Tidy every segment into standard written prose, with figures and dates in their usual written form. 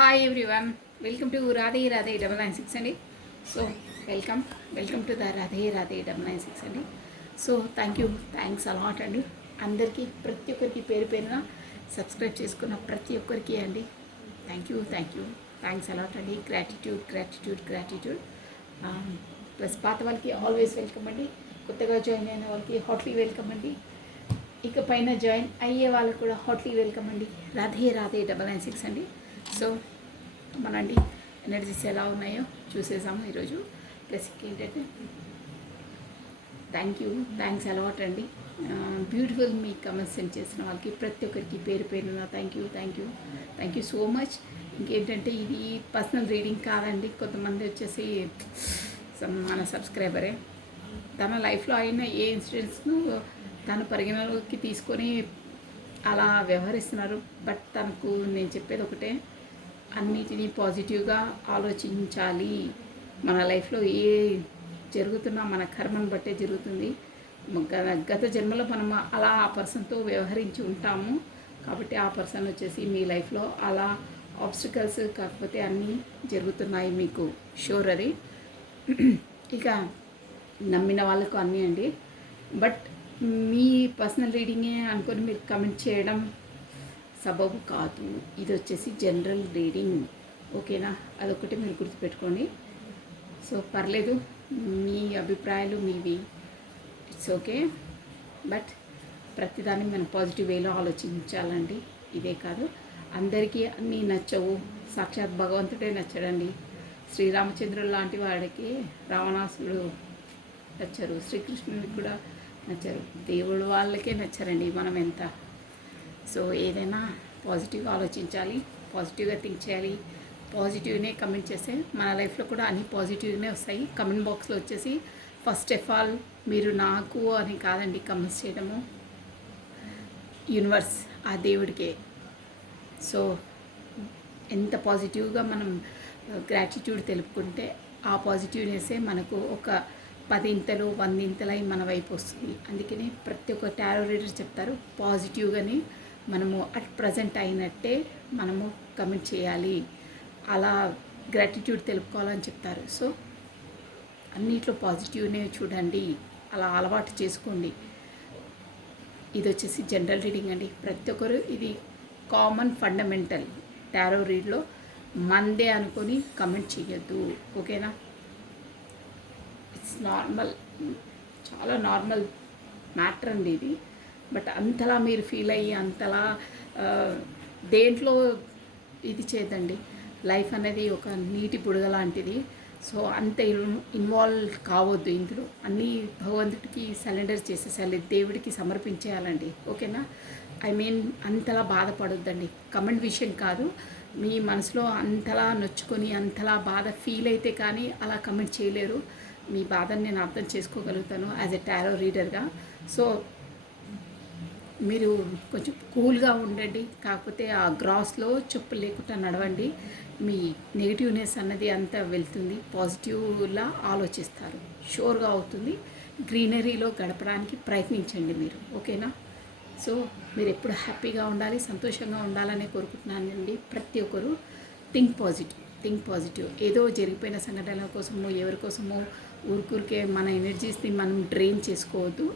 Hi everyone, welcome to Radhe Radhe 996 అండి. So welcome to the Radhe Radhe 996 అండి. So thanks a lot అండి. అందరికీ ప్రతి ఒక్కరికి పేరు పేరున సబ్స్క్రైబ్ చేసుకున్న ప్రతి ఒక్కరికి అండి థ్యాంక్స్ అలాట్ అండి. గ్రాటిట్యూడ్. ప్లస్ పాత వాళ్ళకి ఆల్వేస్ వెల్కమ్ అండి. కొత్తగా జాయిన్ అయిన వాళ్ళకి హాట్లీ వెల్కమ్ అండి. ఇక పైన జాయిన్ అయ్యే వాళ్ళకు కూడా హాట్లీ వెల్కమ్ అండి. రాధే రాధే 996 అండి. సో మనండి ఎనర్జీస్ ఎలా ఉన్నాయో చూసేసాము ఈరోజు. ప్లస్ ఏంటంటే థ్యాంక్స్ అలాట్ అండి. బ్యూటిఫుల్ మీ కమెంట్స్ సెండ్ చేసిన వాళ్ళకి ప్రతి ఒక్కరికి పేరు పేరున థ్యాంక్ యూ సో మచ్. ఇంకేంటంటే ఇది పర్సనల్ రీడింగ్ కాదండి. కొంతమంది వచ్చేసి మన సబ్స్క్రైబరే తన లైఫ్లో అయిన ఏ ఇన్సిడెంట్స్ను తను పరిగణలోకి తీసుకొని అలా వ్యవహరిస్తున్నారు. బట్ తనకు నేను చెప్పేది ఒకటే, అన్నిటినీ పాజిటివ్గా ఆలోచించాలి. మన లైఫ్లో ఏ జరుగుతున్నా మన కర్మను బట్టే జరుగుతుంది. గత జన్మలో మనం అలా ఆ పర్సన్తో వ్యవహరించి ఉంటాము. కాబట్టి ఆ పర్సన్ వచ్చేసి మీ లైఫ్లో అలా ఆబ్స్టికల్స్ కాకపోతే అన్నీ జరుగుతున్నాయి, మీకు షూర్ అది. ఇక నమ్మిన వాళ్ళకు అన్నీ అండి. బట్ మీ పర్సనల్ రీడింగే అనుకొని మీరు కమెంట్ చేయడం సబబు కాదు. ఇది వచ్చేసి జనరల్ రీడింగ్, ఓకేనా? అదొకటి మీరు గుర్తుపెట్టుకోండి. సో పర్లేదు, మీ అభిప్రాయాలు మీవి, ఇట్స్ ఓకే. బట్ ప్రతిదాన్ని మనం పాజిటివ్ వేలో ఆలోచించాలండి. ఇదే కాదు, అందరికీ అన్నీ నచ్చవు. సాక్షాత్ భగవంతుడే నచ్చడండి. శ్రీరామచంద్రుడు లాంటి వాడికి రావణాసుడు నచ్చరు, శ్రీకృష్ణుడికి కూడా నచ్చరు, దేవుడు వాళ్ళకే నచ్చరండి మనం ఎంత. సో ఏదైనా పాజిటివ్గా ఆలోచించాలి, పాజిటివ్గా థింక్ చేయాలి. పాజిటివ్నే కమెంట్ చేస్తే మన లైఫ్లో కూడా అన్ని పాజిటివ్నే వస్తాయి. కమెంట్ బాక్స్లో వచ్చేసి ఫస్ట్ ఆఫ్ ఆల్ మీరు నాకు అని కాదండి కమెంట్స్ చేయడము, యూనివర్స్ ఆ దేవుడికే. సో ఎంత పాజిటివ్గా మనం గ్రాటిట్యూడ్ తెలుపుకుంటే ఆ పాజిటివ్నెస్సే మనకు ఒక 10 ఇంతలు 100 ఇంతలై మన వైపు వస్తుంది. అందుకని ప్రతి ఒక్క టారో రీడర్ చెప్తారు, పాజిటివ్గానే మనము అట్ ప్రజెంట్ అయినట్టే మనము కమెంట్ చేయాలి, అలా గ్రాటిట్యూడ్ తెలుపుకోవాలని చెప్తారు. సో అన్నిట్లో పాజిటివ్నే చూడండి, అలా అలవాటు చేసుకోండి. ఇది వచ్చేసి జనరల్ రీడింగ్ అండి. ప్రతి ఒక్కరు ఇది కామన్ ఫండమెంటల్ టారో రీడ్లో మందే అనుకొని కమెంట్ చేయొద్దు, ఓకేనా? ఇట్స్ నార్మల్, చాలా నార్మల్ మ్యాటర్ అండి ఇది. బట్ అంతలా మీరు ఫీల్ అయ్యి అంతలా దేంట్లో ఇది చేద్దండి. లైఫ్ అనేది ఒక నీటి బుడగ లాంటిది. సో అంత ఇన్వాల్వ్ కావద్దు ఇందులో. అన్నీ భగవంతుడికి సరెండర్ చేసేసాలి, దేవుడికి సమర్పించేయాలండి, ఓకేనా? అంతలా బాధపడొద్దండి. కమెంట్ విషయం కాదు, మీ మనసులో అంతలా నొచ్చుకొని అంతలా బాధ ఫీల్ అయితే కానీ అలా కమెంట్ చేయలేరు. మీ బాధని నేను అర్థం చేసుకోగలుగుతాను యాజ్ ఎ టారో రీడర్గా. సో మీరు కొంచెం కూల్గా ఉండండి. కాకపోతే ఆ గ్రాస్లో చెప్పులు లేకుండా నడవండి. మీ నెగిటివ్నెస్ అన్నది అంతా వెళ్తుంది, పాజిటివ్లా ఆలోచిస్తారు, షూర్గా అవుతుంది. గ్రీనరీలో గడపడానికి ప్రయత్నించండి మీరు, ఓకేనా? సో మీరు ఎప్పుడు హ్యాపీగా ఉండాలి, సంతోషంగా ఉండాలనే కోరుకుంటున్నానండి. ప్రతి ఒక్కరు థింక్ పాజిటివ్. ఏదో జరిగిపోయిన సంఘటనల కోసమో ఎవరి కోసమో ఊరికే మన ఎనర్జీస్ని మనం డ్రైన్ చేసుకోవద్దు.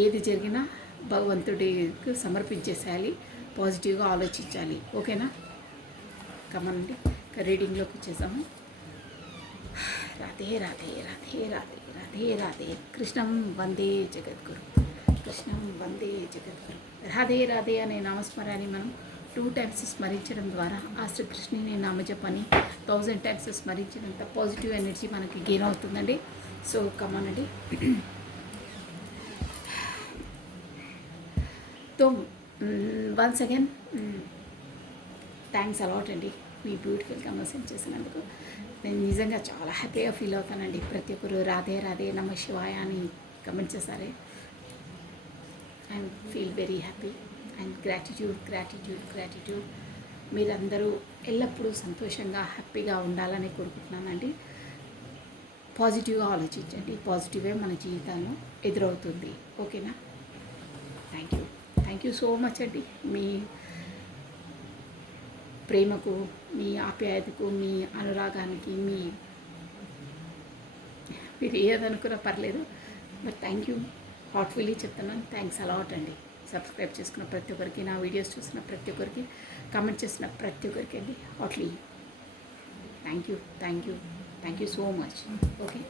ఏది జరిగినా భగవంతుడికి సమర్పించేసేయాలి, పాజిటివ్గా ఆలోచించాలి, ఓకేనా? కమండి, రీడింగ్లోకి వచ్చేసాము. రాధే రాధే రాధే రాధే రాధే రాధే కృష్ణం వందే జగద్గురు, కృష్ణం వందే జగద్గురు. రాధే రాధే అనే నామస్మరాన్ని మనం 2 టైమ్స్ స్మరించడం ద్వారా ఆ శ్రీకృష్ణుని నామజపాన్ని 1000 టైమ్స్ స్మరించినంత పాజిటివ్ ఎనర్జీ మనకి గెయిన్ అవుతుందండి. సో కమానండి. So once again thanks a lot అండి, మీ బ్యూటిఫుల్ కమెంట్స్ చేసినందుకు. నేను నిజంగా చాలా హ్యాపీగా ఫీల్ అవుతానండి. ప్రతి ఒక్కరు రాధే రాధే నమ శివాయ అని కమెంట్ చేశారే. I feel very happy and gratitude. మీరందరూ ఎల్లప్పుడూ సంతోషంగా హ్యాపీగా ఉండాలని కోరుకుంటున్నానండి. పాజిటివ్గా ఆలోచించండి, పాజిటివే మన జీవితంలో ఎదురవుతుంది, ఓకేనా? థ్యాంక్ యూ సో మచ్ అండి. మీ ప్రేమకు, మీ ఆప్యాయతకు, మీ అనురాగానికి, మీరు ఏదనుకున్నా పర్లేదు. బట్ థ్యాంక్ యూ, హార్ట్ఫుల్లీ చెప్తున్నాను. థ్యాంక్స్ అలాట్ అండి. సబ్స్క్రైబ్ చేసుకున్న ప్రతి ఒక్కరికి, నా వీడియోస్ చూసిన ప్రతి ఒక్కరికి, కామెంట్ చేసిన ప్రతి ఒక్కరికి అండి heartly thank you, thank you, thank you so much. Okay,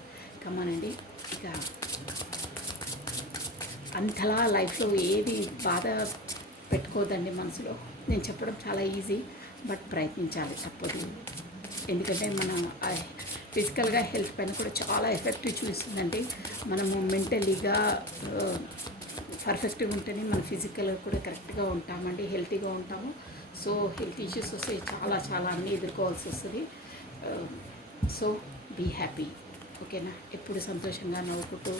కమానండి. ఇక అంతలా లైఫ్లో ఏది బాధ పెట్టుకోవద్దండి మనసులో. నేను చెప్పడం చాలా ఈజీ, బట్ ప్రయత్నించాలి, తప్పదు. ఎందుకంటే మన ఫిజికల్గా హెల్త్ పైన కూడా చాలా ఎఫెక్ట్ చూస్తుందండి. మనము మెంటలీగా పర్ఫెక్ట్గా ఉంటేనే మన ఫిజికల్గా కూడా కరెక్ట్గా ఉంటామండి, హెల్తీగా ఉంటాము. సో హెల్త్ ఇష్యూస్ వస్తే చాలా చాలా అన్నీ ఎదుర్కోవాల్సి వస్తుంది. సో బీ హ్యాపీ, ఓకేనా. ఎప్పుడు సంతోషంగా నవ్వుకుంటూ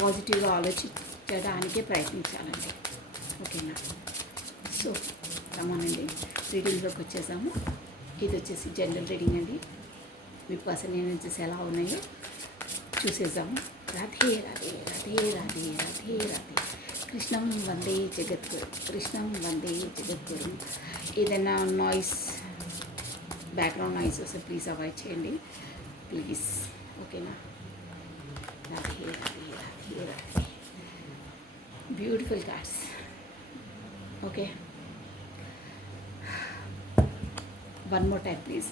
పాజిటివ్గా ఆలోచించడానికే ప్రయత్నించాలండి, ఓకేనా. సో రమ్మనండి, రీడింగ్లోకి వచ్చేసాము. ఇది వచ్చేసి జనరల్ రీడింగ్ అండి. మీ పర్సన్ ఎనర్జీస్ ఎలా ఉన్నాయో చూసేసాము. రాధే రాధే రాధే రాధే రాధే రాధే. కృష్ణం వందే జగద్గురు, కృష్ణం వందే జగద్గురు. ఏదైనా నాయిస్, బ్యాక్గ్రౌండ్ నాయిస్ వస్తే ప్లీజ్ అవాయిడ్ చేయండి, ప్లీజ్, ఓకేనా. Radhe Radhe Radhe Radhe. Beautiful cards, okay. One more time please.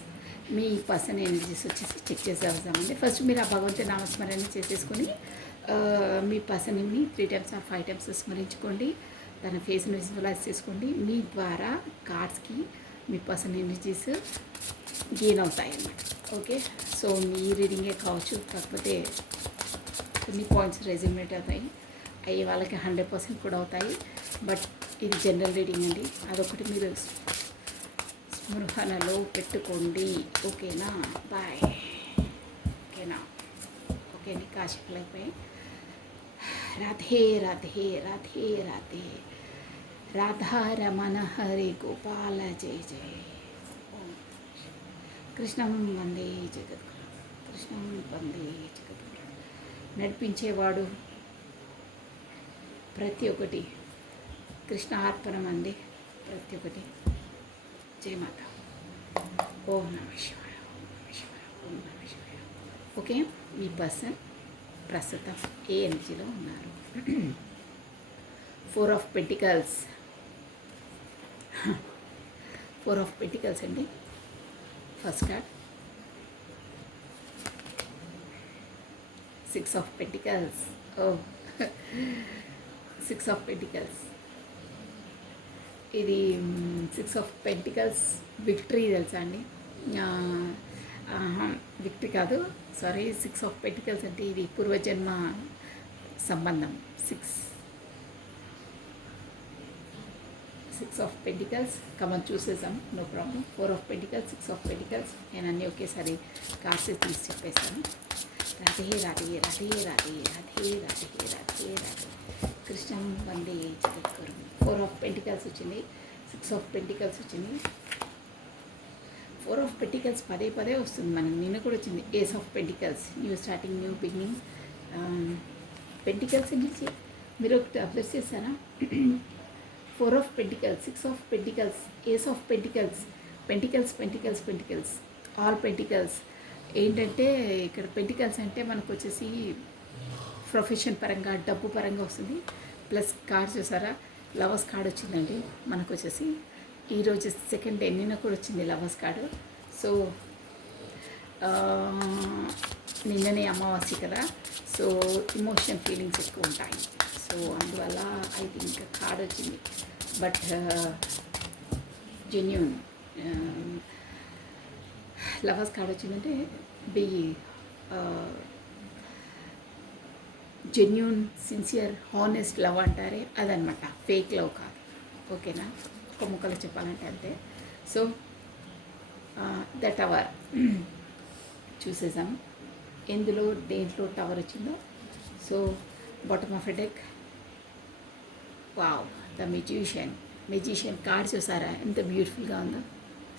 Me person energies వచ్చేసి చెక్ చేసేద్దామండి. ఫస్ట్ మీరు ఆ భగవంతుని నామస్మరణ చేసేసుకొని మీ పర్సన్ని 3 times or 5 times స్మరించుకోండి. తన ఫేస్ని విజువలైజ్ చేసుకోండి. మీ ద్వారా కార్డ్స్కి మీ పర్సన్ ఎనర్జీస్ గెయిన్ అవుతాయి అన్నమాట, ఓకే. సో మీ రీడింగే కావచ్చు, కాకపోతే కొన్ని పాయింట్స్ రెజ్యూమేట్ అవుతాయి, అయ్యే వాళ్ళకి 100% కూడా అవుతాయి. బట్ ఇది జనరల్ రీడింగ్ అండి, అదొకటి మీరు స్మృహనలో పెట్టుకోండి, ఓకేనా. బాయ్, ఓకేనా. ఓకే అండి, కాసేపులు అయిపోయి. రాధే రాధే రాధే రాధే. రాధారమణ హరి గోపాల జయ జయ. కృష్ణం వందే జగద్గురు, కృష్ణం వందే జగద్గురు. నడిపించేవాడు ప్రతి ఒక్కటి కృష్ణ అర్పణం అండి, ప్రతి ఒక్కటి. జయ మాత. ఓం నమ శివాయ, ఓం నమ శివాయ, ఓం నమ శివాయ. ఓకే, మీ పర్సన్ ప్రస్తుతం ఏ ఎనర్జీలో ఉన్నారు? 4 of Pentacles. 4 of Pentacles అండి ఫస్ట్ కార్డ్. 6 of Pentacles. ఓ 6 of Pentacles. ఇది 6 of Pentacles విక్టరీ తెలుసా అండి? విక్టరీ కాదు, సారీ. 6 of Pentacles అంటే ఇది పూర్వజన్మ సంబంధం. 6 of Pentacles కమన్ చూసేసాం, no problem. 4 of Pentacles, 6 of Pentacles. నేను అన్నీ ఒకేసారి కార్డ్స్ తీసి చెప్పేస్తాను. రాధే రాధే రాధే రాధే రాధే రాధే రాధే రాధే. కృష్ణం వందే జగద్గురు. 4 of Pentacles వచ్చింది, 6 of Pentacles వచ్చింది. 4 of Pentacles పదే పదే వస్తుంది మనకి, నిన్న కూడా వచ్చింది. Ace of Pentacles, new starting, new beginning. Pentacles నుంచి మీరు ఒకటి అబ్జర్వ్ చేస్తారా? 4 of Pentacles, 6 of Pentacles, Ace of Pentacles, pentacles pentacles pentacles, all pentacles. ఏంటంటే ఇక్కడ పెంటికల్స్ అంటే మనకు వచ్చేసి ప్రొఫెషన్ పరంగా, డబ్బు పరంగా వస్తుంది. ప్లస్ కార్డ్ చూసారా, లవర్స్ కార్డ్ వచ్చిందండి మనకు వచ్చేసి. ఈరోజు సెకండ్ డే, నిన్న కూడా వచ్చింది లవర్స్ కార్డు. సో నిన్ననే అమావాస్య కదా, సో ఇమోషన్ ఫీలింగ్స్ ఎక్కువ ఉంటాయి. సో అందువల్ల ఐ థింక్ కార్డ్ వచ్చింది. బట్ జెన్యూన్ లవర్స్ కార్డ్ వచ్చిందంటే be genuine, sincere, honest love అంటారే అదనమాట, ఫేక్ లవ్ కాదు, ఓకేనా. ఒక ముక్కలు చెప్పాలంటే అంతే. సో ద టవర్ చూసేసాం, ఎందులో దేంట్లో టవర్ వచ్చిందో. So bottom of a deck, wow, the magician card చూసారా ఎంత బ్యూటిఫుల్గా ఉందో,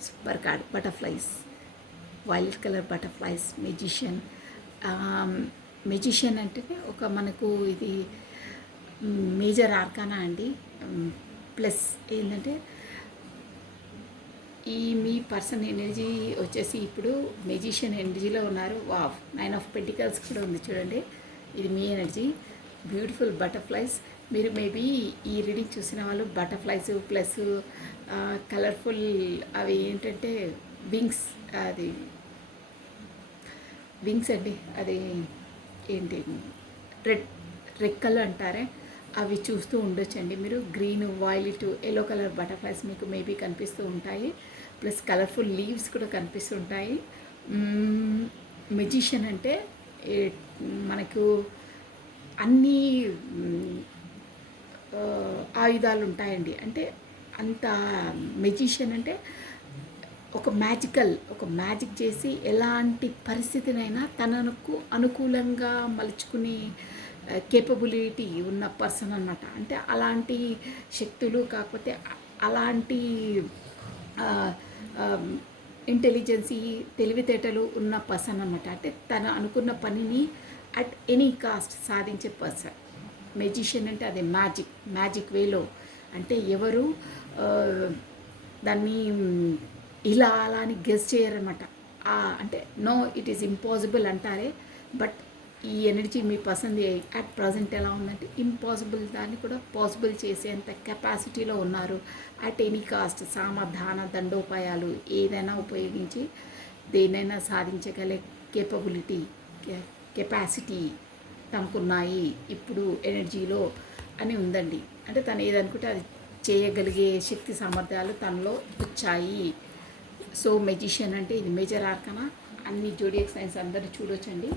super card. Butterflies, violet colour butterflies, magician అంటే ఒక మనకు ఇది మేజర్ ఆర్కానా అండి. ప్లస్ ఏంటంటే ఈ మీ పర్సన్ ఎనర్జీ వచ్చేసి ఇప్పుడు మెజిషియన్ ఎనర్జీలో ఉన్నారు. వావ్, 9 ఆఫ్ పెంటికల్స్ కూడా ఉంది చూడండి. ఇది మీ ఎనర్జీ. Beautiful butterflies. మీరు మేబీ ఈ రీడింగ్ చూసిన వాళ్ళు బటర్ఫ్లైస్ ప్లస్ కలర్ఫుల్ అవి ఏంటంటే వింగ్స్, అది వింగ్స్ అండి, అది ఏంటి రెక్కలు అంటారే, అవి చూస్తూ ఉండొచ్చండి మీరు. Green, violet, yellow colour butterflies మీకు మేబీ కనిపిస్తూ ఉంటాయి. ప్లస్ కలర్ఫుల్ లీవ్స్ కూడా కనిపిస్తూ ఉంటాయి. మెజిషియన్ అంటే మనకు అన్నీ ఆయుధాలు ఉంటాయండి. అంటే అంత మెజిషియన్ అంటే ఒక మ్యాజిక్ చేసి ఎలాంటి పరిస్థితినైనా తనకు అనుకూలంగా మలుచుకుని కేపబిలిటీ ఉన్న పర్సన్ అన్నమాట. అంటే అలాంటి శక్తులు, కాకపోతే అలాంటి ఇంటెలిజెన్సీ, తెలివితేటలు ఉన్న పర్సన్ అన్నమాట. అంటే తన అనుకున్న పనిని అట్ ఎనీ కాస్ట్ సాధించే పర్సన్. మెజిషియన్ అంటే అదే మ్యాజిక్ వేలో. అంటే ఎవరు దాన్ని ఇలా అలా అని గెస్ చేయరనమాట. అంటే నో ఇట్ ఈస్ ఇంపాసిబుల్ అంటారే, బట్ ఈ energy me person at present ఎలా ఉందంటే ఇంపాసిబుల్ దాన్ని కూడా పాసిబుల్ చేసేంత కెపాసిటీలో ఉన్నారు. అట్ ఎనీ కాస్ట్ సామధాన దండోపాయాలు ఏదైనా ఉపయోగించి దేనైనా సాధించగలే కెపాసిటీ తనకున్నాయి ఇప్పుడు ఎనర్జీలో అని ఉందండి. అంటే తను ఏదనుకుంటే అది చేయగలిగే శక్తి సామర్థ్యాలు తనలో వచ్చాయి. సో మెజిషియన్ అంటే ఇది మేజర్ ఆర్కనా. అన్ని జోడియాక్ సైన్స్ అందరూ చూడొచ్చండి.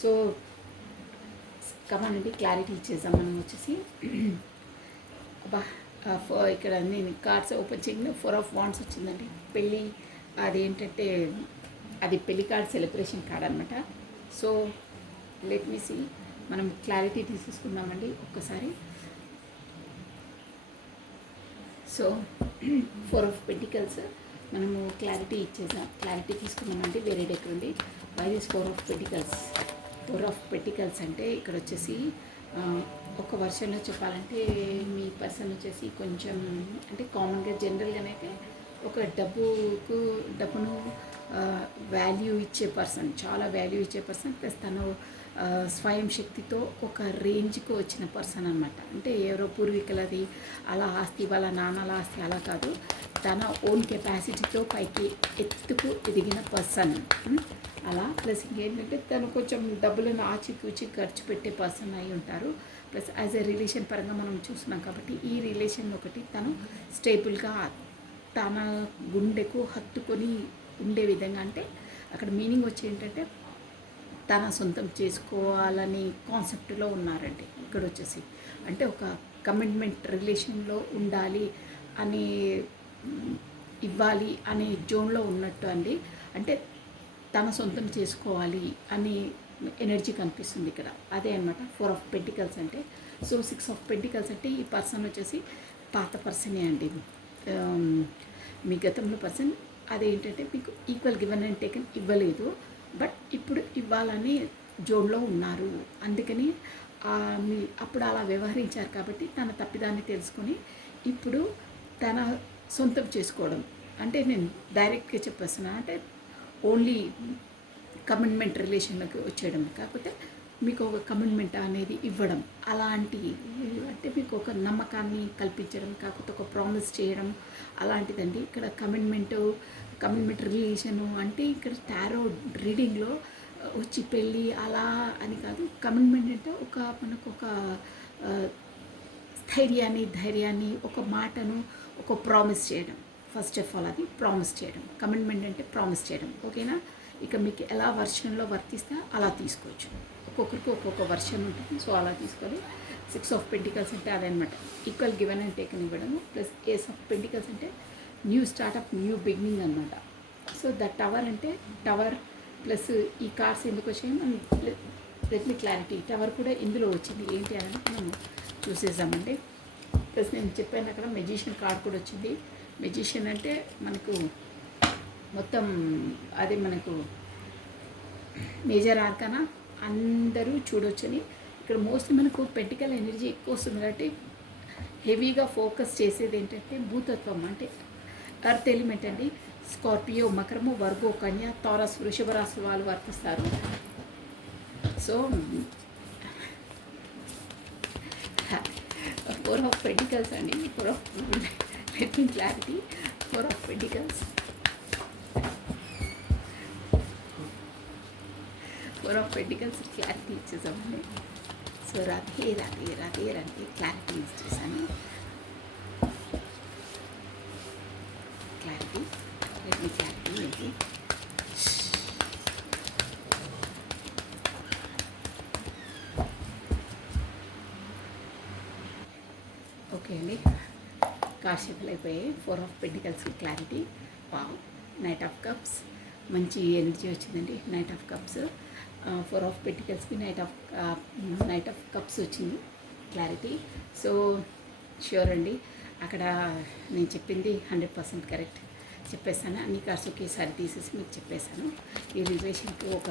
సో కమానండి, క్లారిటీ ఇచ్చేద్దాం మనం వచ్చేసి. అబ్బా, ఇక్కడ నేను కార్డ్స్ ఓపెన్ చేయగానే 4 ఆఫ్ వాండ్స్ వచ్చిందండి. పెళ్ళి, అదేంటంటే అది పెళ్లి కార్డ్, సెలబ్రేషన్ కార్డ్ అనమాట. సో లెట్ మీ సీ, మనం క్లారిటీ తీసేసుకుందామండి ఒక్కసారి. సో 4 ఆఫ్ పెంటికల్స్ మనము క్లారిటీ తీసుకున్నామండి. వేరే డెక్ ఉంది. Why this 4 of Pentacles. 4 of Pentacles అంటే ఇక్కడ వచ్చేసి ఒక వర్షన్లో చెప్పాలంటే మీ పర్సన్ వచ్చేసి కొంచెం అంటే కామన్గా జనరల్గానైతే ఒక డబ్బును వాల్యూ ఇచ్చే పర్సన్, చాలా వాల్యూ ఇచ్చే పర్సన్. ప్లస్ తను స్వయం శక్తితో ఒక రేంజ్కి వచ్చిన పర్సన్ అనమాట. అంటే ఎవరో పూర్వీకులది అలా ఆస్తి, వాళ్ళ నాన్నల ఆస్తి అలా కాదు, తన ఓన్ కెపాసిటీతో పైకి ఎదిగిన పర్సన్ అలా. ప్లస్ ఇంకేంటంటే తను కొంచెం డబ్బులను ఆచితూచి ఖర్చు పెట్టే పర్సన్ అయి ఉంటారు. ప్లస్ యాజ్ ఎ రిలేషన్ పరంగా మనం చూస్తున్నాం కాబట్టి ఈ రిలేషన్ ఒకటి తను స్టేబుల్గా తన గుండెకు హత్తుకొని ఉండే విధంగా, అంటే అక్కడ మీనింగ్ వచ్చి ఏంటంటే తన సొంతం చేసుకోవాలని కాన్సెప్ట్లో ఉన్నారండి ఇక్కడ వచ్చేసి. అంటే ఒక కమిట్మెంట్ రిలేషన్లో ఉండాలి అని, ఇవ్వాలి అనే జోన్లో ఉన్నట్టు అండి. అంటే తన సొంతం చేసుకోవాలి అని ఎనర్జీ కనిపిస్తుంది ఇక్కడ. అదే అనమాట 4 ఆఫ్ పెంటికల్స్ అంటే. సో 6 ఆఫ్ పెంటికల్స్ అంటే ఈ పర్సన్ వచ్చేసి పాత పర్సనే అండి. మీ గతంలో పర్సన్ అదేంటంటే మీకు ఈక్వల్ గివెన్ అండ్ టేకన్ ఇవ్వలేదు, బట్ ఇప్పుడు ఇవ్వాలని జోన్లో ఉన్నారు. అందుకని మీ అప్పుడు అలా వ్యవహరించారు కాబట్టి తన తప్పిదాన్ని తెలుసుకొని ఇప్పుడు తన సొంతం చేసుకోవడం. అంటే నేను డైరెక్ట్గా చెప్పేస్తున్నాను, అంటే ఓన్లీ కమిట్మెంట్ రిలేషన్లోకి వచ్చేయడం, కాకపోతే మీకు ఒక కమిట్మెంట్ అనేది ఇవ్వడం, అలాంటి అంటే మీకు ఒక నమ్మకాన్ని కల్పించడం, కాకపోతే ఒక ప్రామిస్ చేయడం అలాంటిదండి. ఇక్కడ కమిట్మెంట్ రిలేషను అంటే ఇక్కడ టారో రీడింగ్లో వచ్చి పెళ్ళి అలా అని కాదు. కమిట్మెంట్ అంటే మనకు ఒక ధైర్యాన్ని, ఒక మాటను, ఒక ప్రామిస్ చేయడం. ఫస్ట్ ఆఫ్ ఆల్ అది ప్రామిస్ చేయడం. కమిట్మెంట్ అంటే ప్రామిస్ చేయడం, ఓకేనా. ఇక మీకు ఎలా వర్షన్లో వర్తిస్తే అలా తీసుకోవచ్చు. ఒక్కొక్కరికి ఒక్కొక్క వర్షన్ ఉంటుంది, సో అలా తీసుకోవాలి. 6 ఆఫ్ పెంటికల్స్ అంటే అదనమాట, ఈక్వల్ గివెన్ అండ్ టేకన్ ఇవ్వడము. ప్లస్ ఏస్ ఆఫ్ పెంటికల్స్ అంటే న్యూ స్టార్ట్అప్, న్యూ బిగినింగ్ అనమాట. సో ద టవర్ అంటే టవర్ ప్లస్ ఈ కార్డ్స్ ఎందుకు వచ్చాయి మనం లెట్ మీ క్లారిటీ. టవర్ కూడా ఇందులో వచ్చింది ఏంటి అని మనం చూసేసామండి. ప్లస్ నేను చెప్పాను అక్కడ మెజిషియన్ కార్డ్ కూడా వచ్చింది. మెజిషియన్ అంటే మనకు మొత్తం అది మనకు మేజర్ ఆర్కనా అందరూ చూడొచ్చని. ఇక్కడ మోస్ట్లీ మనకు పెంటికల్ ఎనర్జీ ఎక్కువ వస్తుంది కాబట్టి హెవీగా ఫోకస్ చేసేది ఏంటంటే భూతత్వం, అంటే ఎర్త్ ఎలిమెంట్ అండి. స్కార్పియో, మకరము, వర్గో, కన్య, తారస్, వృషభ రాశి వాళ్ళు వర్తిస్తారు. సో 4 of Pentacles అండి. 4 of let me clarity. 4 of Pentacles. 4 of Pentacles clarity ఇచ్చేసామండి. సో రాధే రాధే రాధే రాధే క్లారిటీ ఇచ్చేసాను. క్లారిటీ లెట్ మీ క్లారిటీ ఏంటి? ఓకే అండి, కాసేపులు అయిపోయాయి. 4 of Pentacles clarity. Wow, knight of cups మంచి ఎనర్జీ వచ్చిందండి. నైట్ ఆఫ్ కప్స్ 4 of Pentaclesకి నైట్ ఆఫ్ కప్స్ వచ్చింది క్లారిటీ. సో ష్యూర్ అండి, అక్కడ నేను చెప్పింది 100% కరెక్ట్ చెప్పేసాను. అన్ని కార్డ్స్ ఒకేసారి తీసేసి మీకు చెప్పేశాను. ఈ రిలేషన్కి ఒక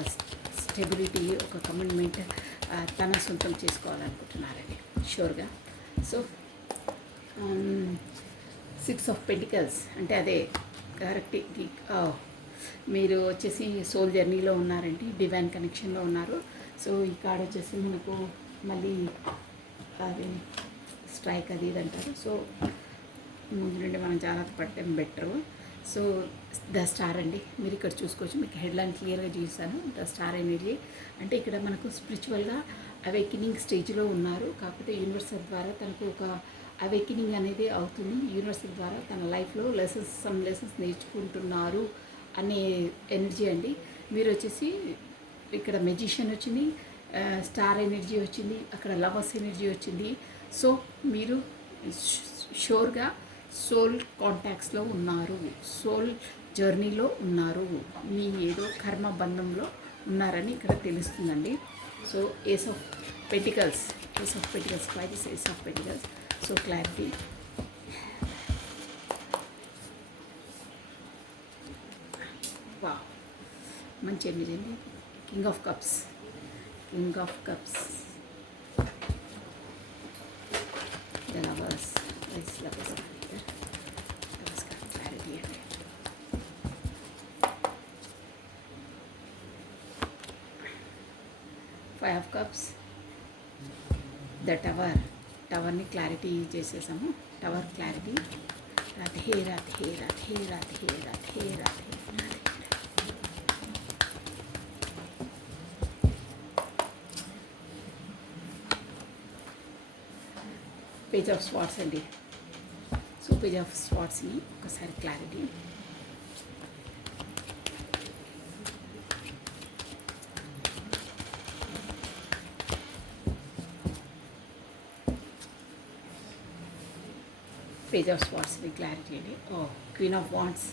స్టెబిలిటీ, ఒక కమిట్మెంట్ తన సొంతం చేసుకోవాలనుకుంటున్నారండి షూర్గా. సో 6 of Pentacles అంటే అదే కరెక్ట్. మీరు వచ్చేసి సోల్ జర్నీలో ఉన్నారండి, డివైన్ కనెక్షన్లో ఉన్నారు. సో ఈ కార్డ్ వచ్చేసి మనకు మళ్ళీ అది స్ట్రైక్ అది ఇది అంటారు. సో ముందు నుండి మనం జాగ్రత్త పడటం బెటరు. సో ద స్టార్ అండి, మీరు ఇక్కడ చూసుకోవచ్చు. మీకు హెడ్లైన్ క్లియర్గా చూసాను. ద స్టార్ ఎనర్జీ అంటే ఇక్కడ మనకు స్పిరిచువల్గా అవేకినింగ్ స్టేజ్లో ఉన్నారు. కాకపోతే యూనివర్సల్ ద్వారా తనకు ఒక అవేకినింగ్ అనేది అవుతుంది. యూనివర్సల్ ద్వారా తన లైఫ్లో సమ్ లెసన్స్ నేర్చుకుంటున్నారు అనే ఎనర్జీ అండి. మీరు వచ్చేసి ఇక్కడ మెజిషియన్ వచ్చింది, స్టార్ ఎనర్జీ వచ్చింది, అక్కడ లవర్స్ ఎనర్జీ వచ్చింది. సో మీరు షూర్గా సోల్ కాంటాక్ట్స్లో ఉన్నారు, సోల్ జర్నీలో ఉన్నారు, మీ ఏదో కర్మ బంధంలో ఉన్నారని ఇక్కడ తెలుస్తుందండి. So ace of pentacles, quite is ace of pentacles. So clarity. వా, మంచి ఎనర్జీ అండి. King of cups, the lovers, lovers clarity అండి. Five of Cups, ద టవర్ని క్లారిటీ చేసేసాము. Tower clarity. Radhe Radhe Radhe Radhe Radhe Radhe. Page of swords అండి. సో పేజ్ ఆఫ్ స్వార్డ్స్ని ఒకసారి clarity. Page of స్వార్డ్స్ని క్లారిటీ అండి. Oh queen of wands.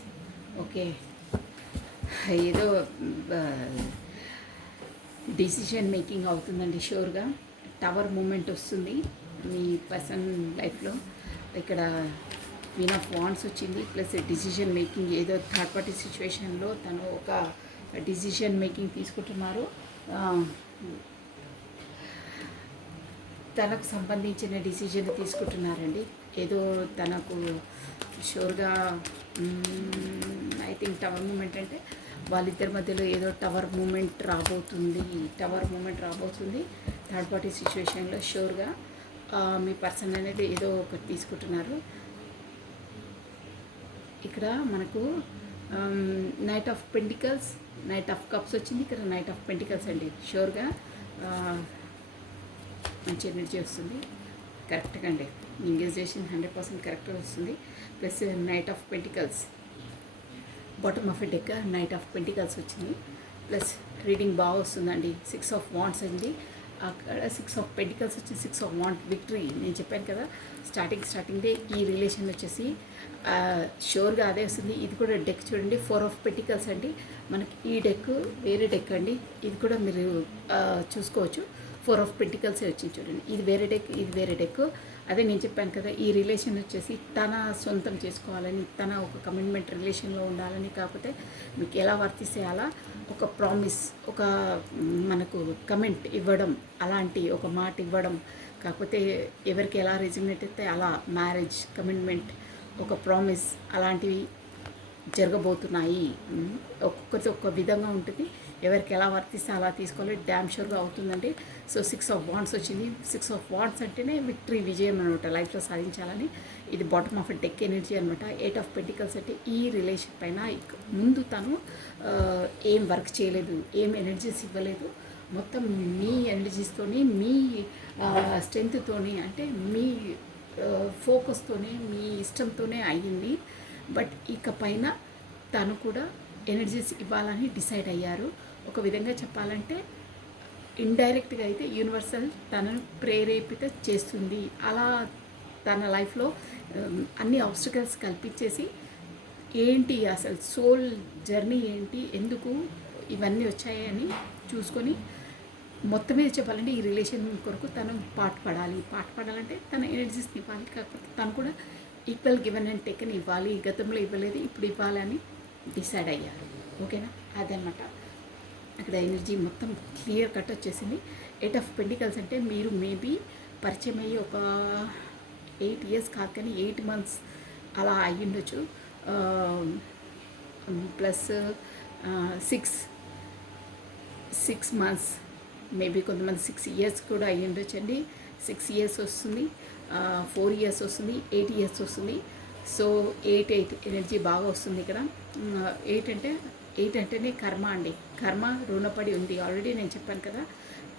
Okay, ఏదో డిసిషన్ మేకింగ్ అవుతుందండి షూర్గా. టవర్ మూమెంట్ వస్తుంది మీ పర్సన్ లైఫ్లో. ఇక్కడ క్వీన్ ఆఫ్ వాండ్స్ వచ్చింది, ప్లస్ డిసిషన్ మేకింగ్. ఏదో థర్డ్ పార్టీ సిచ్యువేషన్లో తను ఒక డిసిషన్ మేకింగ్ తీసుకుంటున్నారు. తనకు సంబంధించిన డిసిజన్ తీసుకుంటున్నారండి. ఏదో తనకు షూర్గా ఐ థింక్ టవర్ మూమెంట్ అంటే వాళ్ళిద్దరి మధ్యలో ఏదో టవర్ మూమెంట్ రాబోతుంది. థర్డ్ పార్టీ సిచ్యువేషన్లో షూర్గా మీ పర్సన్ అనేది ఏదో ఒకటి తీసుకుంటున్నారు. ఇక్కడ మనకు knight of pentacles, night of cups వచ్చింది. ఇక్కడ నైట్ ఆఫ్ పెంటికల్స్ అండి. షూర్గా మంచి ఎనర్జీ వస్తుంది. కరెక్ట్గా అండి, ఎంగేజేషన్ 100% కరెక్ట్గా వస్తుంది. Plus knight of pentacles bottom of a deck, knight of pentacles వచ్చింది. ప్లస్ రీడింగ్ బాగా వస్తుందండి. 6 of Wands అండి. అక్కడ 6 of Pentacles వచ్చి 6 of Wands విక్టరీ. నేను చెప్పాను కదా స్టార్టింగ్దే ఈ రిలేషన్ వచ్చేసి షూర్గా అదే వస్తుంది. ఇది కూడా డెక్ చూడండి, 4 of Pentacles అండి. మనకి ఈ డెక్ వేరే డెక్ అండి. ఇది కూడా మీరు చూసుకోవచ్చు. 4 of Pentacles వచ్చింది చూడండి. ఇది వేరే డెక్. అదే నేను చెప్పాను కదా, ఈ రిలేషన్ వచ్చేసి తన సొంతం చేసుకోవాలని, తన ఒక కమిట్మెంట్ రిలేషన్లో ఉండాలని. కాకపోతే మీకు ఎలా వర్తిస్తే అలా ఒక ప్రామిస్, ఒక మనకు కమెంట్ ఇవ్వడం, అలాంటి ఒక మాట ఇవ్వడం. కాకపోతే ఎవరికి ఎలా రెజ్యూనేట్ అయితే అలా మ్యారేజ్, కమిట్మెంట్, ఒక ప్రామిస్ అలాంటివి జరగబోతున్నాయి. ఒక్కొక్కరితో ఒక్క విధంగా ఉంటుంది. ఎవరికి ఎలా వర్తిస్తే అలా తీసుకోవాలి. డ్యామ్ షూర్గా అవుతుందండి. సో 6 ఆఫ్ వాండ్స్ వచ్చింది. 6 ఆఫ్ వాండ్స్ అంటేనే విక్టరీ, విజయం అనమాట, లైఫ్లో సాధించాలని. ఇది బాటమ్ ఆఫ్ డెక్ ఎనర్జీ అనమాట. 8 ఆఫ్ పెంటికల్స్ అంటే ఈ రిలేషన్ పైన ముందు తను ఏం వర్క్ చేయలేదు, ఏం ఎనర్జీస్ ఇవ్వలేదు. మొత్తం మీ ఎనర్జీస్తోని, మీ స్ట్రెంగ్త్తోని, అంటే మీ ఫోకస్తోనే, మీ ఇష్టంతోనే అయ్యింది. బట్ ఇక పైన తను కూడా ఎనర్జీస్ ఇవ్వాలని డిసైడ్ అయ్యారు. ఒక విధంగా చెప్పాలంటే ఇండైరెక్ట్గా అయితే యూనివర్సల్ తనను ప్రేరేపిత చేస్తుంది. అలా తన లైఫ్లో అన్ని ఆబ్స్టికల్స్ కల్పించేసి ఏంటి అసలు సోల్ జర్నీ ఏంటి, ఎందుకు ఇవన్నీ వచ్చాయని చూసుకొని మొత్తం మీద చెప్పాలంటే ఈ రిలేషన్ కొరకు తను పాటుపడాలంటే తన ఎనర్జీస్ని ఇవ్వాలి. కాకపోతే తను కూడా ఈక్వల్ గివెన్ అండ్ టేకన్ ఇవ్వాలి. గతంలో ఇవ్వలేదు, ఇప్పుడు ఇవ్వాలని డిసైడ్ అయ్యారు. ఓకేనా, అదనమాట అక్కడ ఎనర్జీ మొత్తం క్లియర్ కట్ వచ్చేసింది. 8 ఆఫ్ పెంటికల్స్ అంటే మీరు మేబీ పరిచయం అయ్యి ఒక 8 ఇయర్స్ కాదు కానీ 8 మంత్స్ అలా అయ్యుండొచ్చు. ప్లస్ 6 మంత్స్, మేబీ కొంతమంది 6 ఇయర్స్ కూడా అయ్యుండొచ్చండి. 6 ఇయర్స్ వస్తుంది, 4 ఇయర్స్ వస్తుంది, 8 ఇయర్స్ వస్తుంది. సో 8 ఎనర్జీ బాగా వస్తుంది ఇక్కడ. 8 అంటేనే కర్మ అండి. కర్మ రుణపడి ఉంది. ఆల్రెడీ నేను చెప్పాను కదా,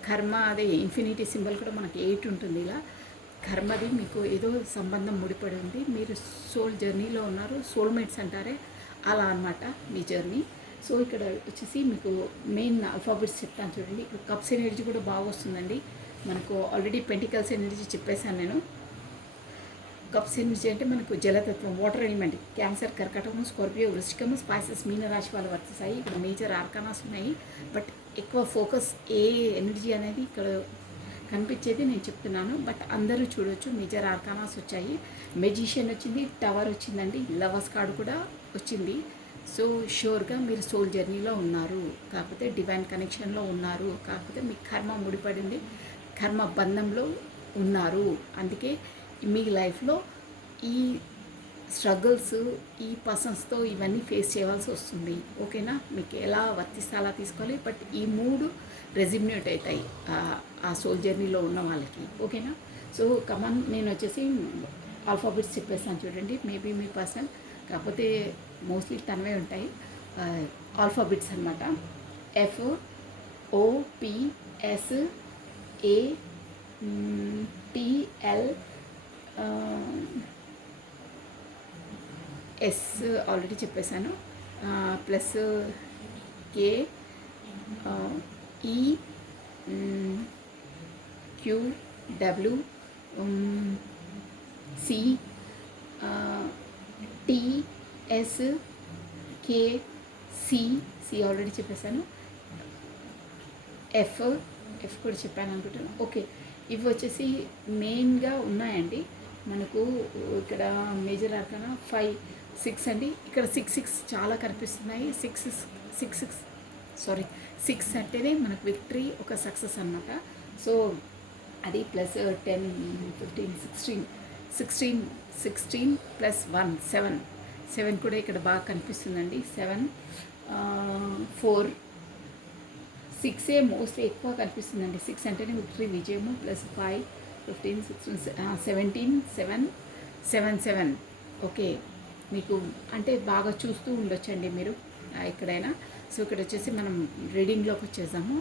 కర్మ అదే ఇన్ఫినిటీ సింబల్ కూడా మనకి 8 ఉంటుంది. ఇలా కర్మది మీకు ఏదో సంబంధం ముడిపడి ఉంది. మీరు సోల్ జర్నీలో ఉన్నారు. సోల్మేట్స్ అంటారే అలా అనమాట మీ జర్నీ. సో ఇక్కడ వచ్చేసి మీకు మెయిన్ ఆల్ఫాబెట్స్ చెప్తాను చూడండి. ఇక్కడ కప్స్ ఎనర్జీ కూడా బాగా వస్తుందండి మనకు. ఆల్రెడీ పెంటికల్స్ ఎనర్జీ చెప్పేశాను నేను. కప్స్ ఎనర్జీ అంటే మనకు జలతత్వం, వాటర్ ఎలిమెంట్. క్యాన్సర్, కర్కటకము, స్కార్పియో, వృశ్చికము, స్పైసెస్, మీనరాశి వాళ్ళు వర్తిస్తాయి. ఇక్కడ మేజర్ ఆర్కానాస్ ఉన్నాయి. బట్ ఎక్కువ ఫోకస్ ఏ ఎనర్జీ అనేది ఇక్కడ కనిపించేది నేను చెప్తున్నాను. బట్ అందరూ చూడొచ్చు, మేజర్ ఆర్కానాస్ వచ్చాయి. మెజిషియన్ వచ్చింది, టవర్ వచ్చిందండి, లవర్స్ కార్డు కూడా వచ్చింది. సో షూర్గా మీరు సోల్ జర్నీలో ఉన్నారు, కాకపోతే డివైన్ కనెక్షన్లో ఉన్నారు, కాకపోతే మీ కర్మ ముడిపడింది, కర్మ బంధంలో ఉన్నారు. అందుకే మీ లైఫ్లో ఈ స్ట్రగుల్స్, ఈ పర్సన్స్తో ఇవన్నీ ఫేస్ చేయవలసి వస్తుంది. ఓకేనా, మీకు ఎలా వర్తిస్తే అలా తీసుకోవాలి. బట్ ఈ 3 రెజిమినేట్ అవుతాయి ఆ సోల్ జర్నీలో ఉన్న వాళ్ళకి. ఓకేనా, సో కమాన్, నేను వచ్చేసి ఆల్ఫాబెట్స్ చెప్పేస్తాను చూడండి. మేబీ మీ పర్సన్, కాకపోతే మోస్ట్లీ తనవే ఉంటాయి ఆల్ఫాబెట్స్ అనమాట. FOOPSATL S ఆల్రెడీ చెప్పేశాను. ప్లస్ KEQWC TSKC ఆల్రెడీ చెప్పేశాను. F కూడా చెప్పాను అనుకుంటున్నాను. ఓకే, ఇవి వచ్చేసి మెయిన్గా ఉన్నాయండి మనకు. ఇక్కడ మేజర్ ఆర్కానా 5, 6 అండి. ఇక్కడ 6 చాలా కనిపిస్తున్నాయి. 6 అంటేనే మనకు విక్టరీ, ఒక సక్సెస్ అనమాట. సో అది ప్లస్ 10, 15, 16 ప్లస్ 1 7 కూడా ఇక్కడ బాగా కనిపిస్తుందండి. 7, 4, 6 మోస్ట్లీ ఎక్కువ కనిపిస్తుందండి. 6 అంటేనే విక్టరీ, విజయము. ప్లస్ 5, 15, 16, 17, 7. ఓకే, మీకు అంటే బాగా చూస్తూ ఉండొచ్చండి మీరు ఎక్కడైనా. సో ఇక్కడ వచ్చేసి మనం రీడింగ్లోకి వచ్చేసాము.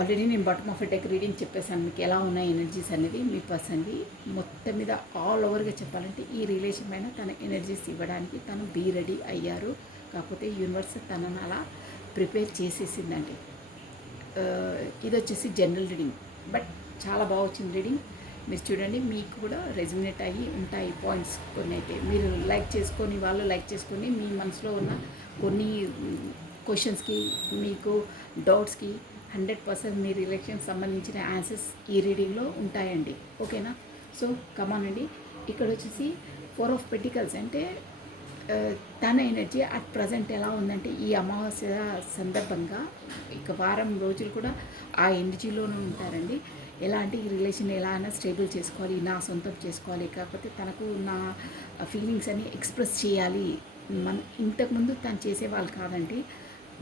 ఆల్రెడీ నేను బాటమ్ ఆఫ్ డెక్ రీడింగ్ చెప్పేసాను మీకు ఎలా ఉన్నాయి ఎనర్జీస్ అనేది మీ పర్సన్వి. మొత్తం మీద ఆల్ ఓవర్గా చెప్పాలంటే ఈ రిలేషన్ పైన తన ఎనర్జీస్ ఇవ్వడానికి తను బీ రెడీ అయ్యారు. కాకపోతే యూనివర్స్ తనను అలా ప్రిపేర్ చేసేసిందండి. ఇది వచ్చేసి జనరల్ రీడింగ్, బట్ చాలా బాగా వచ్చింది రీడింగ్. మీరు చూడండి, మీకు కూడా రెజినేట్ అయ్యి ఉంటాయి పాయింట్స్. కొన్ని అయితే మీరు లైక్ చేసుకొని, వాళ్ళు లైక్ చేసుకొని, మీ మనసులో ఉన్న కొన్ని క్వశ్చన్స్కి, మీకు డౌట్స్కి 100% మీ రిలేషన్కి సంబంధించిన ఆన్సర్స్ ఈ రీడింగ్లో ఉంటాయండి. ఓకేనా, సో కమాన్ అండి. ఇక్కడ వచ్చేసి 4 ఆఫ్ పెంటికల్స్ అంటే తన ఎనర్జీ అట్ ప్రజెంట్ ఎలా ఉందంటే ఈ అమావాస్య సందర్భంగా ఇక వారం రోజులు కూడా ఆ ఎనర్జీలోనే ఉంటారండి. ఎలాంటి ఈ రిలేషన్ ఎలా అయినా స్టేబుల్ చేసుకోవాలి, నా సొంతం చేసుకోవాలి, కాకపోతే తనకు నా ఫీలింగ్స్ అని ఎక్స్ప్రెస్ చేయాలి మన ఇంతకుముందు తను చేసేవాళ్ళు కాదండి.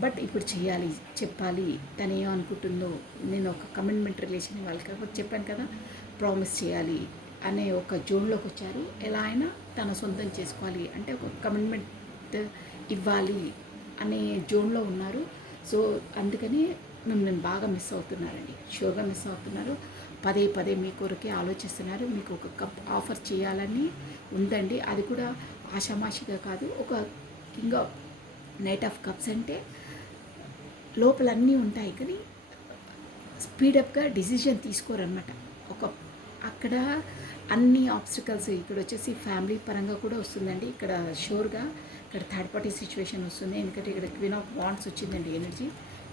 బట్ ఇప్పుడు చేయాలి, చెప్పాలి, తను ఏమనుకుంటుందో. నేను ఒక కమిట్మెంట్ రిలేషన్ ఇవ్వాలి కాకపోతే చెప్పాను కదా, ప్రామిస్ చేయాలి అనే ఒక జోన్లోకి వచ్చారు. ఎలా అయినా తన సొంతం చేసుకోవాలి అంటే ఒక కమిట్మెంట్ ఇవ్వాలి అనే జోన్లో ఉన్నారు. సో అందుకని మిమ్మల్ని బాగా మిస్ అవుతున్నారండి, షూర్గా మిస్ అవుతున్నారు. పదే పదే మీ కొరకే ఆలోచిస్తున్నారు. మీకు ఒక కప్ ఆఫర్ చేయాలని ఉందండి. అది కూడా ఆషామాషిగా కాదు. ఒక king of night of cups అంటే లోపల అన్నీ ఉంటాయి కానీ స్పీడప్గా డిసిజన్ తీసుకోరనమాట. ఒక అక్కడ అన్ని ఆబ్స్టికల్స్ ఇక్కడ వచ్చేసి ఫ్యామిలీ పరంగా కూడా వస్తుందండి. ఇక్కడ షూర్గా ఇక్కడ థర్డ్ పార్టీ సిచ్యువేషన్ వస్తుంది. ఎందుకంటే ఇక్కడ క్వీన్ ఆఫ్ వాండ్స్ వచ్చిందండి ఎనర్జీ.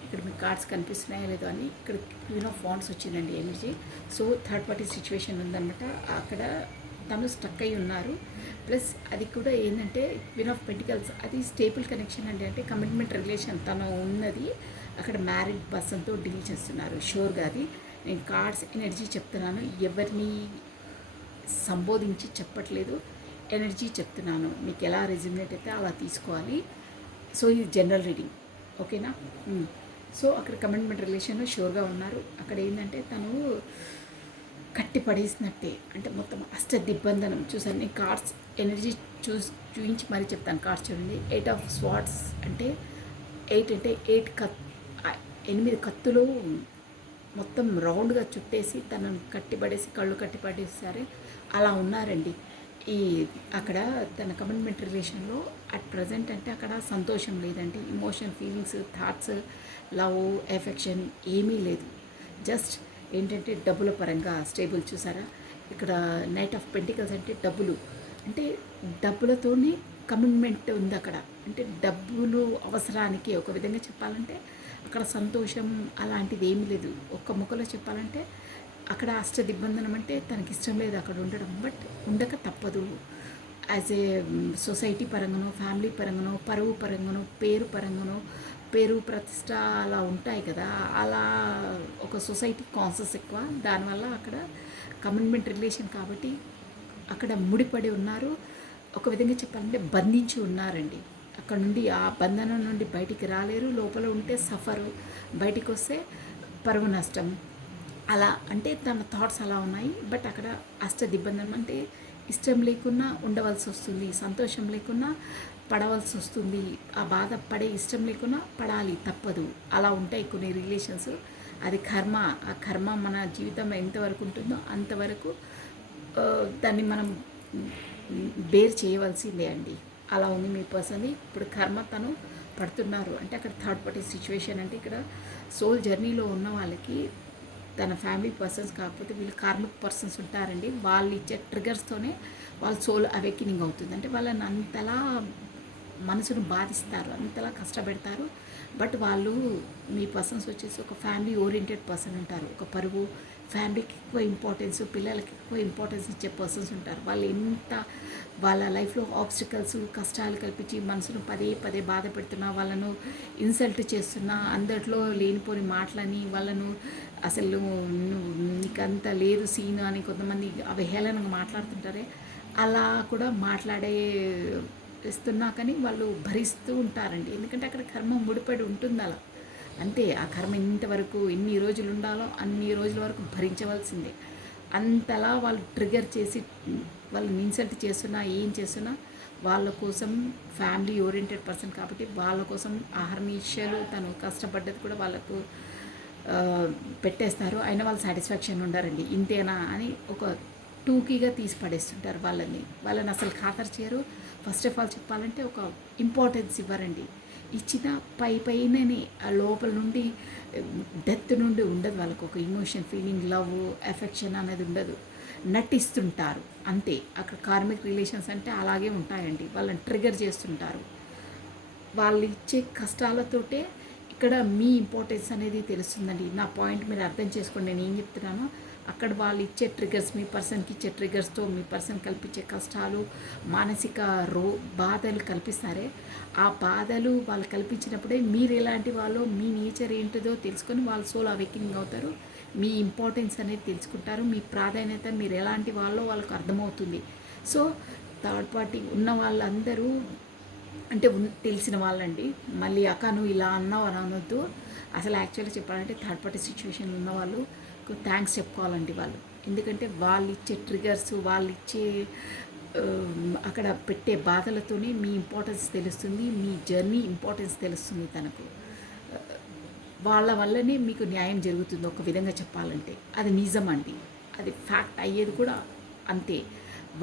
ఇక్కడ మీకు కార్డ్స్ కనిపిస్తున్నాయో లేదో అని ఇక్కడ క్వీన్ ఆఫ్ వాండ్స్ వచ్చిందండి energy. So third party situation ఉందన్నమాట. అక్కడ తను స్టక్ అయి ఉన్నారు. ప్లస్ అది కూడా ఏంటంటే క్వీన్ ఆఫ్ పెంటికల్స్ అది స్టేబుల్ కనెక్షన్ అండి. అంటే కమిట్మెంట్ రిలేషన్ తను ఉన్నది అక్కడ మ్యారీడ్ పర్సన్తో డీల్ చేస్తున్నారు షూర్గా. అది నేను కార్డ్స్ ఎనర్జీ చెప్తున్నాను, ఎవరిని సంబోధించి చెప్పట్లేదు, ఎనర్జీ చెప్తున్నాను. మీకు ఎలా రెజ్యూమినేట్ అయితే అలా తీసుకోవాలి. సో ఇది జనరల్ రీడింగ్, ఓకేనా. సో అక్కడ కమిట్మెంట్ రిలేషన్లో షూర్గా ఉన్నారు. అక్కడ ఏంటంటే తను కట్టి పడేసినట్టే, అంటే మొత్తం అష్ట దిగ్బంధనం చూసాను. నేను కార్డ్స్ ఎనర్జీ చూపించి మరీ చెప్తాను. కార్డ్స్ చూడండి. 8 ఆఫ్ స్వార్డ్స్ అంటే 8 అంటే 8 కత్తులు మొత్తం రౌండ్గా చుట్టేసి తనను కట్టిపడేసి కళ్ళు కట్టిపడేసారే అలా ఉన్నారండి. ఈ అక్కడ తన కమిట్మెంట్ రిలేషన్లో అట్ ప్రజెంట్ అంటే అక్కడ సంతోషం లేదండి. Emotion, feelings, thoughts, love, affection ఏమీ లేదు. జస్ట్ ఏంటంటే డబ్బుల పరంగా స్టేబుల్ చూసారా. ఇక్కడ నైట్ ఆఫ్ పెంటికల్స్ అంటే డబ్బులు, అంటే డబ్బులతోనే కమిట్మెంట్ ఉంది అక్కడ. అంటే డబ్బులు అవసరానికి ఒక విధంగా చెప్పాలంటే అక్కడ సంతోషం అలాంటిది ఏమీ లేదు. ఒక్క ముక్కలో చెప్పాలంటే అక్కడ అష్ట దిగ్బంధనం అంటే తనకి ఇష్టం లేదు అక్కడ ఉండడం. బట్ ఉండక తప్పదు. యాజ్ ఏ సొసైటీ పరంగానో, ఫ్యామిలీ పరంగానో, పరువు పరంగానో, పేరు పరంగానో, పేరు ప్రతిష్ట అలా ఉంటాయి కదా. అలా ఒక సొసైటీ కాన్సెస్ ఎక్కువ. దానివల్ల అక్కడ కమిట్మెంట్ రిలేషన్ కాబట్టి అక్కడ ముడిపడి ఉన్నారు. ఒక విధంగా చెప్పాలంటే బంధించి ఉన్నారండి. అక్కడ నుండి ఆ బంధనం నుండి బయటికి రాలేరు. లోపల ఉంటే సఫరు, బయటికి వస్తే పరువు నష్టం. అలా అంటే తన థాట్స్ అలా ఉన్నాయి. బట్ అక్కడ అష్ట దిగ్బంధనం అంటే ఇష్టం లేకున్నా ఉండవలసి వస్తుంది, సంతోషం లేకున్నా పడవలసి వస్తుంది, ఆ బాధ పడే ఇష్టం లేకున్నా పడాలి, తప్పదు. అలా ఉంటాయి కొన్ని రిలేషన్స్. అది కర్మ. ఆ కర్మ మన జీవితంలో ఎంతవరకు ఉంటుందో అంతవరకు దాన్ని మనం బేర్ చేయవలసిందే అండి. అలా ఉంది మీ పర్సన్. ఇప్పుడు కర్మ తను పడుతున్నారు అంటే అక్కడ థర్డ్ పార్టీ సిచ్యువేషన్. అంటే ఇక్కడ సోల్ జర్నీలో ఉన్న వాళ్ళకి తన ఫ్యామిలీ పర్సన్స్ కాకపోతే వీళ్ళు కార్మిక్ పర్సన్స్ ఉంటారండి. వాళ్ళు ఇచ్చే ట్రిగర్స్తోనే వాళ్ళ సోల్ అవేకినింగ్ అవుతుంది. అంటే వాళ్ళని అంతలా మనసును బాధిస్తారు, అంతలా కష్టపెడతారు. బట్ వాళ్ళు మీ పర్సన్స్ వచ్చేసి ఒక ఫ్యామిలీ ఓరియంటెడ్ పర్సన్ ఉంటారు. ఒక పరువు, ఫ్యామిలీకి ఎక్కువ ఇంపార్టెన్స్, పిల్లలకి ఎక్కువ ఇంపార్టెన్స్ ఇచ్చే పర్సన్స్ ఉంటారు. వాళ్ళు ఎంత వాళ్ళ లైఫ్లో ఆబ్స్టికల్స్, కష్టాలు కల్పించి మనసును పదే పదే బాధ పెడుతున్నా, వాళ్ళను ఇన్సల్ట్ చేస్తున్నా, అందరిలో లేనిపోని మాటలని, వాళ్ళను అసలు నీకంత లేదు సీను అని కొంతమంది అవహేళనగా మాట్లాడుతుంటారే, అలా కూడా మాట్లాడే ఇస్తున్నా కానీ వాళ్ళు భరిస్తూ ఉంటారండి. ఎందుకంటే అక్కడ కర్మ ముడిపడి ఉంటుంది అలా. అంతే, ఆ కర్మ ఇంతవరకు ఎన్ని రోజులు ఉండాలో అన్ని రోజుల వరకు భరించవలసిందే. అంతలా వాళ్ళు ట్రిగర్ చేసి వాళ్ళని ఇన్సల్ట్ చేస్తున్నా, ఏం చేస్తున్నా వాళ్ళ కోసం ఫ్యామిలీ ఓరియంటెడ్ పర్సన్ కాబట్టి వాళ్ళ కోసం అహర్నిశలు తను కష్టపడ్డది కూడా వాళ్ళకు పెట్టేస్తారు. అయినా వాళ్ళు సాటిస్ఫాక్షన్ ఉండారండి. ఇంతేనా అని ఒక టూకీగా తీసి పడేస్తుంటారు వాళ్ళని అసలు ఖాతరు చేయరు. ఫస్ట్ ఆఫ్ ఆల్ చెప్పాలంటే ఒక ఇంపార్టెన్స్ ఇవ్వరండి. ఇచ్చిన పైననే ఆ లోపల నుండి డెత్ నుండి ఉండదు వాళ్ళకు. ఒక ఇమోషన్, ఫీలింగ్, లవ్, ఎఫెక్షన్ అనేది ఉండదు. నటిస్తుంటారు అంతే. అక్కడ కార్మిక్ రిలేషన్స్ అంటే అలాగే ఉంటాయండి. వాళ్ళని ట్రిగర్ చేస్తుంటారు. వాళ్ళు ఇచ్చే కష్టాలతోటే ఇక్కడ మీ ఇంపార్టెన్స్ అనేది తెలుస్తుందండి. నా పాయింట్ మీరు అర్థం చేసుకోండి నేను ఏం చెప్తున్నానో. అక్కడ వాళ్ళు ఇచ్చే ట్రిగర్స్, మీ పర్సన్కి ఇచ్చే ట్రిగర్స్తో మీ పర్సన్ కల్పించే కష్టాలు, మానసిక బాధలు కల్పిస్తారే, ఆ బాధలు వాళ్ళు కల్పించినప్పుడే మీరు ఎలాంటి వాళ్ళో, మీ నేచర్ ఏంటిదో తెలుసుకొని వాళ్ళు సోల్ అవేకినింగ్ అవుతారు. మీ ఇంపార్టెన్స్ అనేది తెలుసుకుంటారు. మీ ప్రాధాన్యత, మీరు ఎలాంటి వాళ్ళో వాళ్ళకు అర్థమవుతుంది. సో థర్డ్ పార్టీ ఉన్న వాళ్ళందరూ అంటే తెలిసిన వాళ్ళండి. మళ్ళీ అక్క నువ్వు ఇలా అన్నావు అని అనొద్దు. అసలు యాక్చువల్గా చెప్పాలంటే థర్డ్ పార్టీ సిచ్యువేషన్లో ఉన్న వాళ్ళు థ్యాంక్స్ చెప్పుకోవాలండి వాళ్ళు. ఎందుకంటే వాళ్ళు ఇచ్చే ట్రిగర్స్, వాళ్ళు ఇచ్చే అక్కడ పెట్టే బాధలతోనే మీ ఇంపార్టెన్స్ తెలుస్తుంది, మీ జర్నీ ఇంపార్టెన్స్ తెలుస్తుంది తనకు. వాళ్ళ వల్లనే మీకు న్యాయం జరుగుతుంది ఒక విధంగా చెప్పాలంటే. అది నిజమండి, అది ఫ్యాక్ట్ అయ్యేది కూడా అంతే.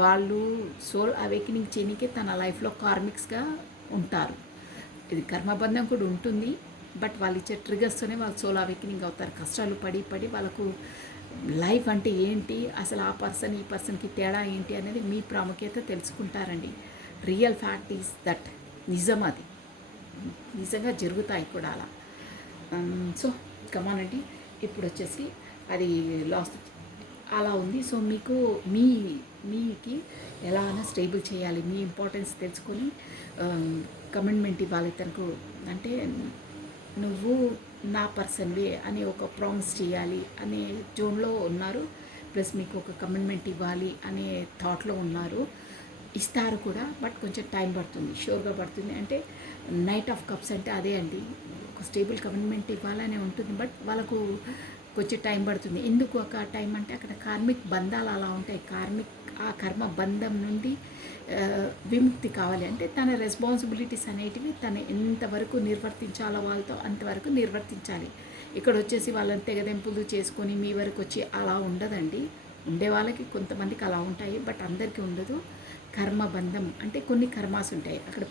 వాళ్ళు సోల్ అవేకనింగ్ చేయనికే తన లైఫ్లో కార్మిక్స్గా ఉంటారు. ఇది కర్మబంధం కూడా ఉంటుంది, బట్ వాళ్ళు ఇచ్చే ట్రిగర్స్తోనే వాళ్ళు సోల్ అవేకనింగ్ అవుతారు. కష్టాలు పడి పడి వాళ్ళకు లైఫ్ అంటే ఏంటి, అసలు ఆ పర్సన్ ఈ పర్సన్కి తేడా ఏంటి అనేది మీ ప్రాముఖ్యత తెలుసుకుంటారండి. Real fact is that. నిజం, అది నిజంగా జరుగుతాయి కూడా అలా. సో కమానండి, ఇప్పుడు వచ్చేసి అది లాస్ట్ అలా ఉంది. సో మీకు మీకి ఎలా అయినా స్టేబుల్ చేయాలి, మీ ఇంపార్టెన్స్ తెలుసుకొని కమిట్మెంట్ ఇవ్వాలి తనకు. అంటే నువ్వు నా పర్సన్వే అని ఒక ప్రామిస్ చేయాలి అనే జోన్లో ఉన్నారు. ప్లస్ మీకు ఒక కమిట్మెంట్ ఇవ్వాలి అనే థాట్లో ఉన్నారు. ఇస్తారు కూడా, బట్ కొంచెం టైం పడుతుంది, షూర్గా పడుతుంది. అంటే నైట్ ఆఫ్ కప్స్ అంటే అదే అండి, ఒక స్టేబుల్ కమిట్మెంట్ ఇవ్వాలనే ఉంటుంది, బట్ వాళ్ళకు కొంచెం టైం పడుతుంది. ఎందుకు ఒక టైం అంటే అక్కడ కార్మిక్ బంధాలు అలా ఉంటాయి. ఆ కర్మ బంధం నుండి విముక్తి కావాలి అంటే తన రెస్పాన్సిబిలిటీస్ అనేటివి తను ఎంతవరకు నిర్వర్తించాలో వాళ్ళతో అంతవరకు నిర్వర్తించాలి. ఇక్కడ వచ్చేసి వాళ్ళని తెగదెంపులు చేసుకొని మీ వరకు వచ్చి అలా ఉండదండి. ఉండే వాళ్ళకి కొంతమందికి అలా ఉంటాయి, బట్ అందరికీ ఉండదు. కర్మబంధం అంటే కొన్ని కర్మాస్ ఉంటాయి, అక్కడ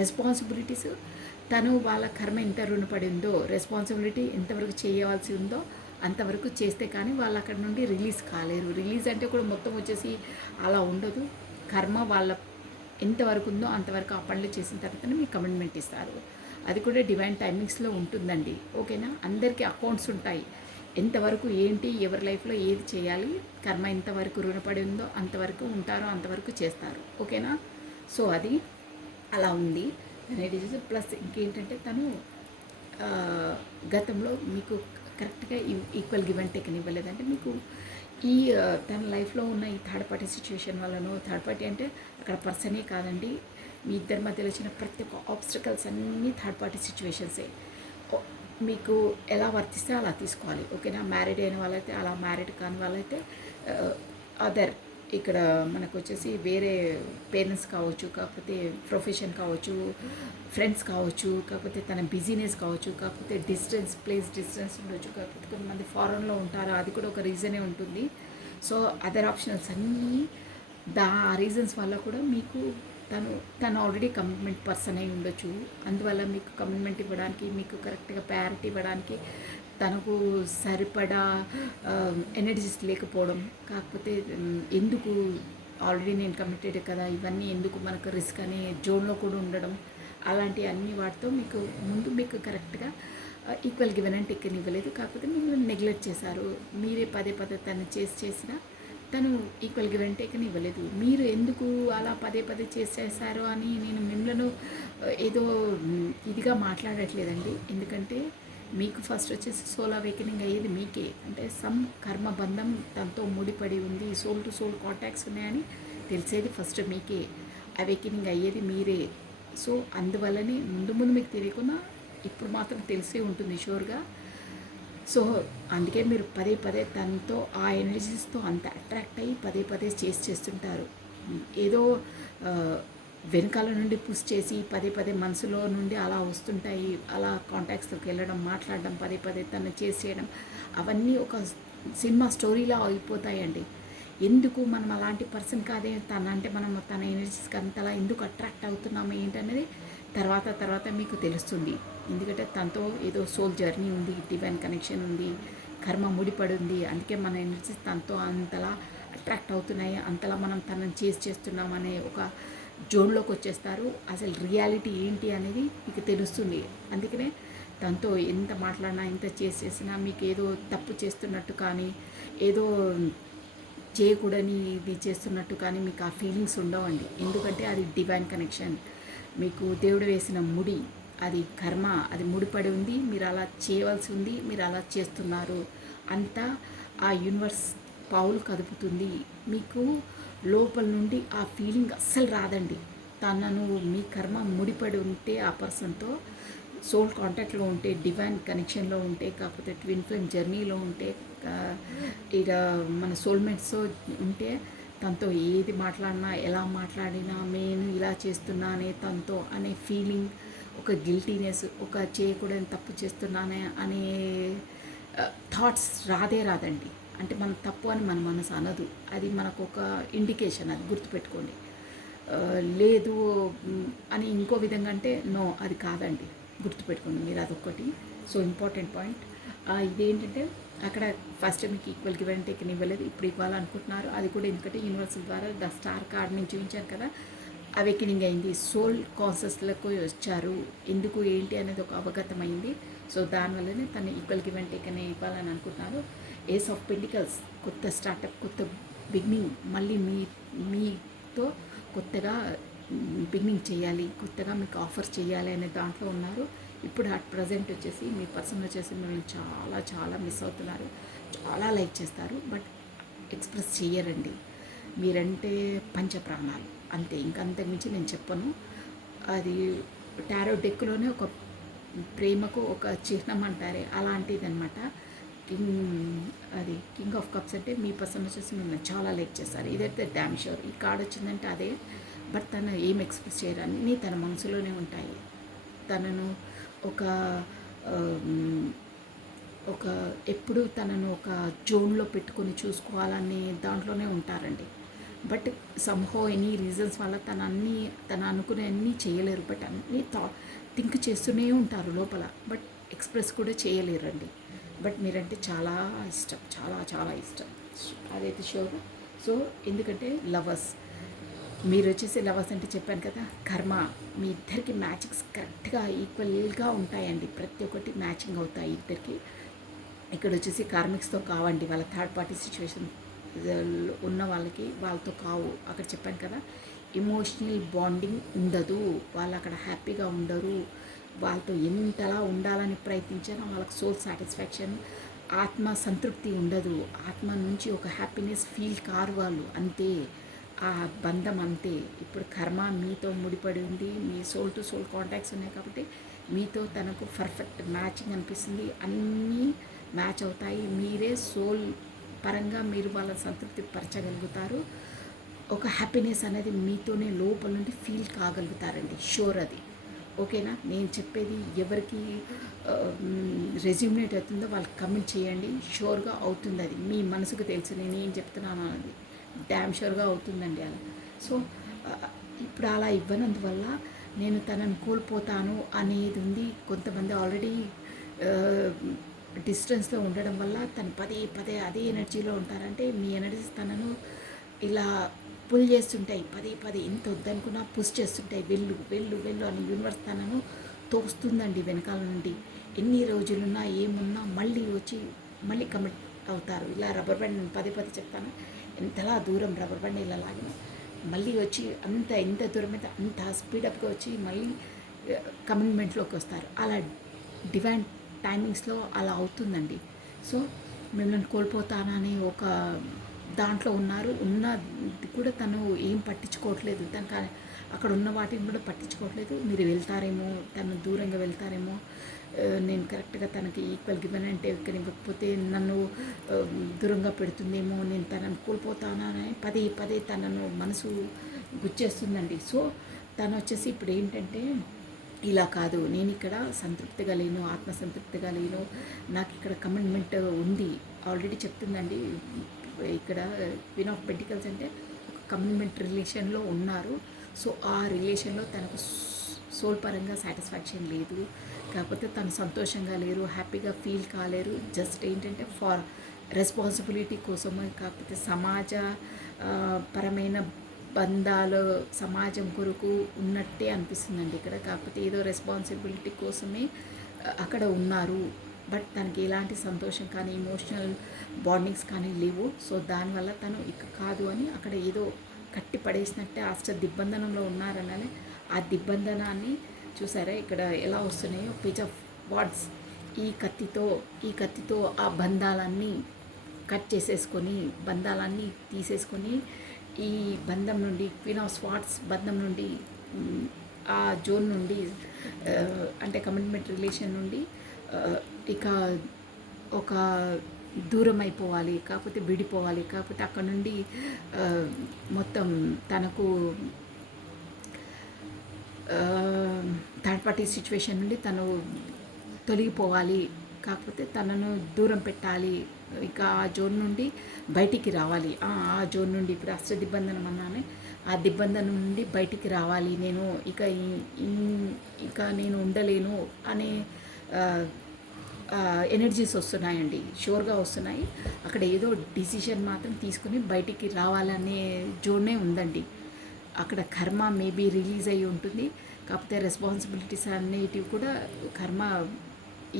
రెస్పాన్సిబిలిటీస్ తను వాళ్ళ కర్మ ఎంత రుణపడి ఉందో, రెస్పాన్సిబిలిటీ ఎంతవరకు చేయవలసి ఉందో అంతవరకు చేస్తే కానీ వాళ్ళు అక్కడ నుండి రిలీజ్ కాలేరు. రిలీజ్ అంటే కూడా మొత్తం వచ్చేసి అలా ఉండదు. కర్మ వాళ్ళ ఎంతవరకు ఉందో అంతవరకు ఆ పనులు చేసిన తర్వాతనే మీకు కమిట్మెంట్ ఇస్తారు. అది కూడా డివైన్ టైమింగ్స్లో ఉంటుందండి, ఓకేనా. అందరికీ అకౌంట్స్ ఉంటాయి, ఎంతవరకు ఏంటి, ఎవరి లైఫ్లో ఏది చేయాలి, కర్మ ఎంతవరకు రుణపడి ఉందో అంతవరకు ఉంటారో అంతవరకు చేస్తారు, ఓకేనా. సో అది అలా ఉంది అనేది. ప్లస్ ఇంకేంటంటే తను గతంలో మీకు కరెక్ట్గా ఈక్వల్ గివ్ అండ్ టేక్ అని ఇవ్వలేదంటే మీకు ఈ తన లైఫ్లో ఉన్న ఈ థర్డ్ పార్టీ సిచ్యువేషన్ వల్లనో, థర్డ్ పార్టీ అంటే అక్కడ పర్సనే కాదండి, మీ ఇద్దరి మధ్యలో వచ్చిన ప్రతి ఒక్క ఆబ్స్టకల్స్ అన్నీ థర్డ్ పార్టీ సిచ్యువేషన్సే. మీకు ఎలా వర్తిస్తే అలా తీసుకోవాలి, ఓకేనా. మ్యారీడ్ అయిన వాళ్ళైతే అలా, మ్యారీడ్ కాని వాళ్ళైతే అదర్ ఇక్కడ మనకు వచ్చేసి వేరే పేరెంట్స్ కావచ్చు, కాకపోతే ప్రొఫెషన్ కావచ్చు, ఫ్రెండ్స్ కావచ్చు, కాకపోతే తన బిజినెస్ కావచ్చు, కాకపోతే ప్లేస్ డిస్టెన్స్ ఉండొచ్చు, కాకపోతే కొంతమంది ఫారెన్లో ఉంటారు, అది కూడా ఒక రీజనే ఉంటుంది. సో అదర్ ఆప్షనల్స్ అన్నీ ఆ రీజన్స్ వల్ల కూడా మీకు తను ఆల్రెడీ కమిట్మెంట్ పర్సన్ అయి ఉండొచ్చు. అందువల్ల మీకు కమిట్మెంట్ ఇవ్వడానికి, మీకు కరెక్ట్గా ప్రయారిటీ ఇవ్వడానికి తనకు సరిపడా ఎనర్జీస్ లేకపోవడం, కాకపోతే ఎందుకు ఆల్రెడీ నేను కమిటెడ్ కదా, ఇవన్నీ ఎందుకు మనకు రిస్క్ అనే జోన్లో కూడా ఉండడం, అలాంటి అన్ని వాటితో మీకు కరెక్ట్గా ఈక్వల్ గివెన్ అండ్ టేక్ ఇవ్వలేదు. కాకపోతే మీరు నెగ్లెక్ట్ చేశారు. మీరే పదే తను చేసినా తను ఈక్వల్ గివ్ అండ్ టేక్ ఇవ్వలేదు. మీరు ఎందుకు అలా పదే చేశారు అని నేను మిమ్మల్ని ఏదో ఇదిగా మాట్లాడట్లేదండి. ఎందుకంటే మీకు ఫస్ట్ వచ్చేసి సోల్ అవేకనింగ్ అయ్యేది మీకే. అంటే సమ్ కర్మబంధం తనతో ముడిపడి ఉంది, సోల్ టు సోల్ కాంటాక్ట్స్ ఉన్నాయని తెలిసేది ఫస్ట్ మీకే. అవేకనింగ్ అయ్యేది మీరే. సో అందువల్లనే ముందు మీకు తెలియకుండా ఇప్పుడు మాత్రం తెలిసే ఉంటుంది షూర్గా. సో అందుకే మీరు పదే తనతో ఆ ఎనర్జీస్తో అంత అట్రాక్ట్ అయ్యి పదే చేస్తుంటారు. ఏదో వెనకాల నుండి పుష్ చేసి పదే మనసులో నుండి అలా వస్తుంటాయి. అలా కాంటాక్ట్స్లోకి వెళ్ళడం, మాట్లాడడం, పదే తను చేసేయడం, అవన్నీ ఒక సినిమా స్టోరీలా అయిపోతాయండి. ఎందుకు మనం అలాంటి పర్సన్ కాదే, అంటే మనం తన ఎనర్జీస్కి అంతలా ఎందుకు అట్రాక్ట్ అవుతున్నాము ఏంటనేది తర్వాత మీకు తెలుస్తుంది. ఎందుకంటే తనతో ఏదో సోల్ జర్నీ ఉంది, డివైన్ కనెక్షన్ ఉంది, కర్మ ముడిపడి ఉంది. అందుకే మన ఎనర్జీస్ తనతో అంతలా అట్రాక్ట్ అవుతున్నాయి, అంతలా మనం తనని చేస్తున్నామనే ఒక జోన్లోకి వచ్చేస్తారు. అసలు రియాలిటీ ఏంటి అనేది మీకు తెలుస్తుంది. అందుకనే తనతో ఎంత మాట్లాడినా, ఎంత చేసినా మీకు ఏదో తప్పు చేస్తున్నట్టు కానీ, ఏదో చేయకూడని ఇది చేస్తున్నట్టు కానీ మీకు ఆ ఫీలింగ్స్ ఉండవండి. ఎందుకంటే అది డివైన్ కనెక్షన్, మీకు దేవుడు వేసిన ముడి, అది కర్మ, అది ముడిపడి ఉంది. మీరు అలా చేయవలసి ఉంది, మీరు అలా చేస్తున్నారు. అంతా ఆ యూనివర్స్ పావులు కదుపుతుంది. మీకు లోపల నుండి ఆ ఫీలింగ్ అస్సలు రాదండి. తనను మీ కర్మ ముడిపడి ఉంటే ఆ పర్సన్తో సోల్ కాంటాక్ట్లో ఉంటే, డివైన్ కనెక్షన్లో ఉంటే, కాకపోతే ట్విన్ ఫ్లేమ్ జర్నీలో ఉంటే, ఇక మన సోల్మేట్స్తో ఉంటే తనతో ఏది మాట్లాడినా, ఎలా మాట్లాడినా నేను ఇలా చేస్తున్నా అనే తనతో అనే ఫీలింగ్, ఒక గిల్టీనెస్, ఒక చేయకూడని తప్పు చేస్తున్నానే అనే థాట్స్ రాదండి. అంటే మన తప్పు అని మన మనసు అనదు. అది మనకు ఒక ఇండికేషన్, అది గుర్తుపెట్టుకోండి. లేదు అని ఇంకో విధంగా అంటే నో, అది కాదండి, గుర్తుపెట్టుకోండి మీరు అదొక్కటి. సో ఇంపార్టెంట్ పాయింట్ ఇదేంటంటే అక్కడ ఫస్ట్ మీకు ఈక్వల్ గివ్ అండ్ టేక్ ఇవ్వలేదు, ఇప్పుడు ఇవ్వాలనుకుంటున్నారు. అది కూడా ఎందుకంటే యూనివర్సల్ ద్వారా ద స్టార్ కార్డ్ నుంచి చూపించాను కదా, అవేకెనింగ్ అయింది, సోల్ కాన్సెస్లకు వచ్చారు, ఎందుకు ఏంటి అనేది ఒక అవగతమైంది. సో దానివల్లనే తను ఈక్వల్ గివ్ అండ్ టేక్ అనే ఇవ్వాలని అనుకుంటున్నారు. ఏస్ ఆఫ్ పెంటికల్స్, కొత్త స్టార్టప్, కొత్త బిగినింగ్, మళ్ళీ మీతో కొత్తగా బిగినింగ్ చేయాలి, కొత్తగా మీకు ఆఫర్ చేయాలి అనే దాంట్లో ఉన్నారు. ఇప్పుడు అట్ ప్రజెంట్ వచ్చేసి మీ పర్సన్ వచ్చేసి మిమ్మల్ని చాలా చాలా మిస్ అవుతున్నారు, చాలా లైక్ చేస్తారు, బట్ ఎక్స్ప్రెస్ చేయరండి. మీరంటే పంచప్రాణాలు అంతే, ఇంకంతకు మించి నేను చెప్పను. అది టారో డెక్లోనే ఒక ప్రేమకు ఒక చిహ్నం అంటారే అలాంటిది అనమాట. కింగ్ ఆఫ్ కప్స్ అంటే మీ పర్సన్ వచ్చేసి మిమ్మల్ని చాలా లైక్ చేస్తారు, ఇదైతే డ్యామ్ షూర్. ఈ కార్డ్ వచ్చిందంటే అదే. బట్ తను ఏం ఎక్స్ప్రెస్ చేయరు, అన్నీ తన మనసులోనే ఉంటాయి. తనను ఒక ఒక ఎప్పుడు తనను ఒక జోన్లో పెట్టుకొని చూసుకోవాలనే దాంట్లోనే ఉంటారండి. బట్ సమ్హౌ ఎనీ రీజన్స్ వల్ల తను అనుకునే అన్నీ చేయలేరు. బట్ అన్నీ థింక్ చేస్తూనే ఉంటారు లోపల, బట్ ఎక్స్ప్రెస్ కూడా చేయలేరండి. బట్ మీరంటే చాలా ఇష్టం, చాలా చాలా ఇష్టం, అదైతే షూర్. సో ఎందుకంటే లవర్స్, మీరు వచ్చేసి లవర్స్ అంటే చెప్పాను కదా, కర్మ, మీ ఇద్దరికి మ్యాచింగ్స్ కరెక్ట్గా ఈక్వల్గా ఉంటాయండి, ప్రతి ఒక్కటి మ్యాచింగ్ అవుతాయి ఇద్దరికి. ఇక్కడ వచ్చేసి కార్మిక్స్తో కావండి, వాళ్ళ థర్డ్ పార్టీ సిచ్యువేషన్ ఉన్న వాళ్ళకి వాళ్ళతో కావు. అక్కడ చెప్పాను కదా, ఎమోషనల్ బాండింగ్ ఉండదు, వాళ్ళు అక్కడ హ్యాపీగా ఉండరు. వాళ్ళతో ఎంతలా ఉండాలని ప్రయత్నించినా వాళ్ళకి సోల్ సాటిస్ఫాక్షన్, ఆత్మ సంతృప్తి ఉండదు, ఆత్మ నుంచి ఒక హ్యాపీనెస్ ఫీల్ కారు వాళ్ళు, అంతే. ఆ బంధం అంతే. ఇప్పుడు కర్మ మీతో ముడిపడి ఉంది, మీ సోల్ టు సోల్ కాంటాక్ట్స్ ఉన్నాయి కాబట్టి మీతో తనకు పర్ఫెక్ట్ మ్యాచింగ్ అనిపిస్తుంది, అన్నీ మ్యాచ్ అవుతాయి. మీరే సోల్ పరంగా మీరు వాళ్ళని సంతృప్తి పరచగలుగుతారు. ఒక హ్యాపీనెస్ అనేది మీతోనే లోపల నుండి ఫీల్ కాగలుగుతారండి, షూర్ అది. ఓకేనా? నేను చెప్పేది ఎవరికి రెజ్యూమినేట్ అవుతుందో వాళ్ళకి కమెంట్ చేయండి, షూర్గా అవుతుంది, అది మీ మనసుకు తెలుసు నేను ఏం చెప్తున్నాను అన్నది, డ్యామ్ షూర్గా అవుతుందండి అలా. సో ఇప్పుడు అలా ఇవ్వనందువల్ల నేను తనను కోల్పోతాను అనేది ఉంది. కొంతమంది ఆల్రెడీ డిస్టెన్స్లో ఉండడం వల్ల తను పదే పదే అదే ఎనర్జీలో ఉంటారంటే మీ ఎనర్జీస్ తనను ఇలా పుల్ చేస్తుంటాయి, పదే పదే ఎంత వద్దనుకున్నా పుష్ చేస్తుంటాయి, వెళ్ళు వెళ్ళు వెళ్ళు అని యూనివర్స్ తనను తోస్తుందండి వెనకాల నుండి. ఎన్ని రోజులున్నా ఏమున్నా మళ్ళీ వచ్చి మళ్ళీ కమిట్ అవుతారు. ఇలా రబ్బర్ బ్యాండ్ పదే పదే చెప్తాను, ఎంతలా దూరం రబ్బర్ బ్యాండ్ ఇలా లాగిన మళ్ళీ వచ్చి ఎంత దూరం అయితే అంత స్పీడప్గా వచ్చి మళ్ళీ కమిట్మెంట్లోకి వస్తారు. అలా డివైన్ టైమింగ్స్లో అలా అవుతుందండి. సో మిమ్మల్ని కోల్పోతానని ఒక దాంట్లో ఉన్నది కూడా తను ఏం పట్టించుకోవట్లేదు, తనకు అక్కడ ఉన్న వాటిని కూడా పట్టించుకోవట్లేదు. మీరు వెళ్తారేమో, తను దూరంగా వెళ్తారేమో, నేను కరెక్ట్గా తనకి ఈక్వల్ గివెన్ అంటే ఇక్కడ ఇవ్వకపోతే నన్ను దూరంగా పెడుతుందేమో, నేను తనను కోల్పోతానని పదే పదే తనను మనసు గుచ్చేస్తుందండి. సో తను వచ్చేసి ఇప్పుడు ఏంటంటే ఇలా కాదు, నేను ఇక్కడ సంతృప్తిగా లేను, ఆత్మసంతృప్తిగా లేను, నాకు ఇక్కడ కమిట్మెంట్ ఉంది ఆల్రెడీ చెప్తుందండి. ఇక్కడ క్వీన్ ఆఫ్ పెంటికల్స్ అంటే ఒక కమిట్మెంట్ రిలేషన్లో ఉన్నారు. సో ఆ రిలేషన్లో తనకు సోల్ పరంగా సాటిస్ఫాక్షన్ లేదు, కాకపోతే తను సంతోషంగా లేరు, హ్యాపీగా ఫీల్ కాలేరు. జస్ట్ ఏంటంటే ఫార్ రెస్పాన్సిబిలిటీ కోసమే, కాకపోతే సమాజ పరమైన బంధాలు సమాజం కొరకు ఉన్నట్టే అనిపిస్తుందండి ఇక్కడ. కాకపోతే ఏదో రెస్పాన్సిబిలిటీ కోసమే అక్కడ ఉన్నారు, బట్ తనకి ఎలాంటి సంతోషం కానీ ఎమోషనల్ బాండింగ్స్ కానీ లేవు. సో దానివల్ల తను ఇక కాదు అని అక్కడ ఏదో కట్టి పడేసినట్టే అష్ట దిగ్బంధనంలో ఉన్నారనని ఆ దిగ్బంధనాన్ని చూసారా ఇక్కడ ఎలా వస్తున్నాయో పేజ్ ఆఫ్ వార్డ్స్. ఈ కత్తితో ఆ బంధాలన్నీ కట్ చేసేసుకొని, బంధాలన్నీ తీసేసుకొని, ఈ బంధం నుండి క్వీన్ ఆఫ్ స్వార్డ్స్ బంధం నుండి ఆ జోన్ నుండి అంటే కమిట్మెంట్ రిలేషన్ నుండి ఇక ఒక దూరం అయిపోవాలి, కాకపోతే విడిపోవాలి, కాకపోతే అక్కడ నుండి మొత్తం తనకు థర్డ్ పార్టీ సిచ్యువేషన్ నుండి తను తొలగిపోవాలి, కాకపోతే తనను దూరం పెట్టాలి, ఇక ఆ జోన్ నుండి బయటికి రావాలి. ఆ జోన్ నుండి ఇప్పుడు దిగ్బంధనం అన్నానే, ఆ దిగ్బంధనం నుండి బయటికి రావాలి, నేను ఇక నేను ఉండలేను అనే ఎనర్జీస్ వస్తున్నాయండి, షూర్గా వస్తున్నాయి. అక్కడ ఏదో డిసిషన్ మాత్రం తీసుకుని బయటికి రావాలనే జోనే ఉందండి. అక్కడ కర్మ మేబీ రిలీజ్ అయ్యి ఉంటుంది, కాకపోతే రెస్పాన్సిబిలిటీస్ అనేటివి కూడా కర్మ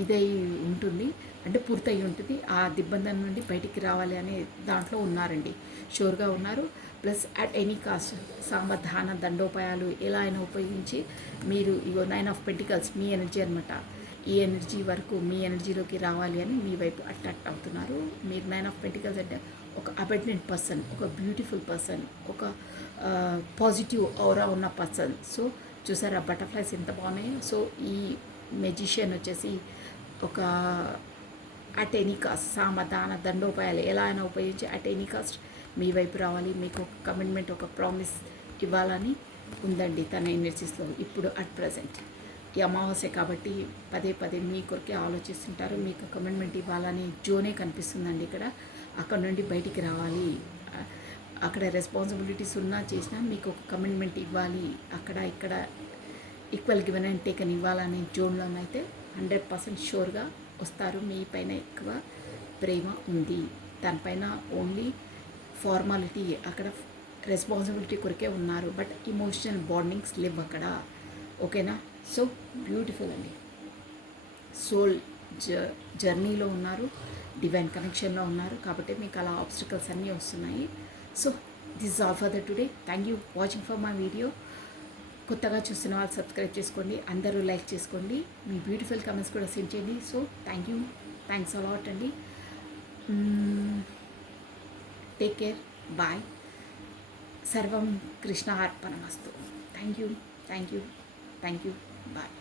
ఇదై ఉంటుంది, అంటే పూర్తయి ఉంటుంది. ఆ దిగ్బంధం నుండి బయటికి రావాలి అనే దాంట్లో ఉన్నారండి, షూర్గా ఉన్నారు. ప్లస్ అట్ ఎనీ కాస్ట్ సామధాన దండోపాయాలు ఎలా అయినా ఉపయోగించి మీరు ఇగో 9 ఆఫ్ పెంటికల్స్ మీ ఎనర్జీ అనమాట, ఈ ఎనర్జీ వరకు మీ ఎనర్జీలోకి రావాలి అని మీ వైపు అట్రాక్ట్ అవుతున్నారు. మీరు 9 ఆఫ్ పెంటికల్స్ అంటే ఒక అబెండెంట్ పర్సన్, ఒక బ్యూటిఫుల్ పర్సన్, ఒక పాజిటివ్ ఔరా ఉన్న పర్సన్. సో చూసారా బటర్ఫ్లైస్ ఎంత బాగున్నాయో. సో ఈ మెజిషియన్ వచ్చేసి ఒక అట్ ఎనీ కాస్ట్ సామధాన దండోపాయాలు ఎలా అయినా ఉపయోగించి అట్ ఎనీ కాస్ట్ మీ వైపు రావాలి, మీకు ఒక కమిట్మెంట్, ఒక ప్రామిస్ ఇవ్వాలని ఉందండి తన ఎనర్జీస్లో ఇప్పుడు అట్ ప్రజెంట్. ఈ అమావాస్య కాబట్టి పదే పదే మీ కొరకే ఆలోచిస్తుంటారు, మీకు కమిట్మెంట్ ఇవ్వాలని జోనే కనిపిస్తుందండి ఇక్కడ. అక్కడ నుండి బయటికి రావాలి, అక్కడ రెస్పాన్సిబిలిటీస్ ఉన్నా చేసినా మీకు ఒక కమిట్మెంట్ ఇవ్వాలి, అక్కడ ఇక్కడ ఈక్వల్ గివెన్ అండ్ టేకన్ ఇవ్వాలనే జోన్లోనైతే 100% షూర్గా వస్తారు. మీ పైన ఎక్కువ ప్రేమ ఉంది, దానిపైన ఓన్లీ ఫార్మాలిటీ, అక్కడ రెస్పాన్సిబిలిటీ కొరకే ఉన్నారు, బట్ ఇమోషనల్ బాండింగ్స్ లేవు అక్కడ. ఓకేనా? సో బ్యూటిఫుల్ అండి, సోల్ జర్నీలో ఉన్నారు, డివైన్ కనెక్షన్లో ఉన్నారు, కాబట్టి మీకు అలా ఆబ్స్టికల్స్ అన్నీ వస్తున్నాయి. So this all for the today. Thank you watching for my video. కొత్తగా చూస్తున్న వాళ్ళు సబ్స్క్రైబ్ చేసుకోండి, అందరూ లైక్ చేసుకోండి, మీ బ్యూటిఫుల్ కమెంట్స్ కూడా సెండ్ చేయండి. సో థ్యాంక్స్ అలాట్ అండి. Take care, bye. సర్వం కృష్ణ అర్పణమస్తు. Thank you, bye.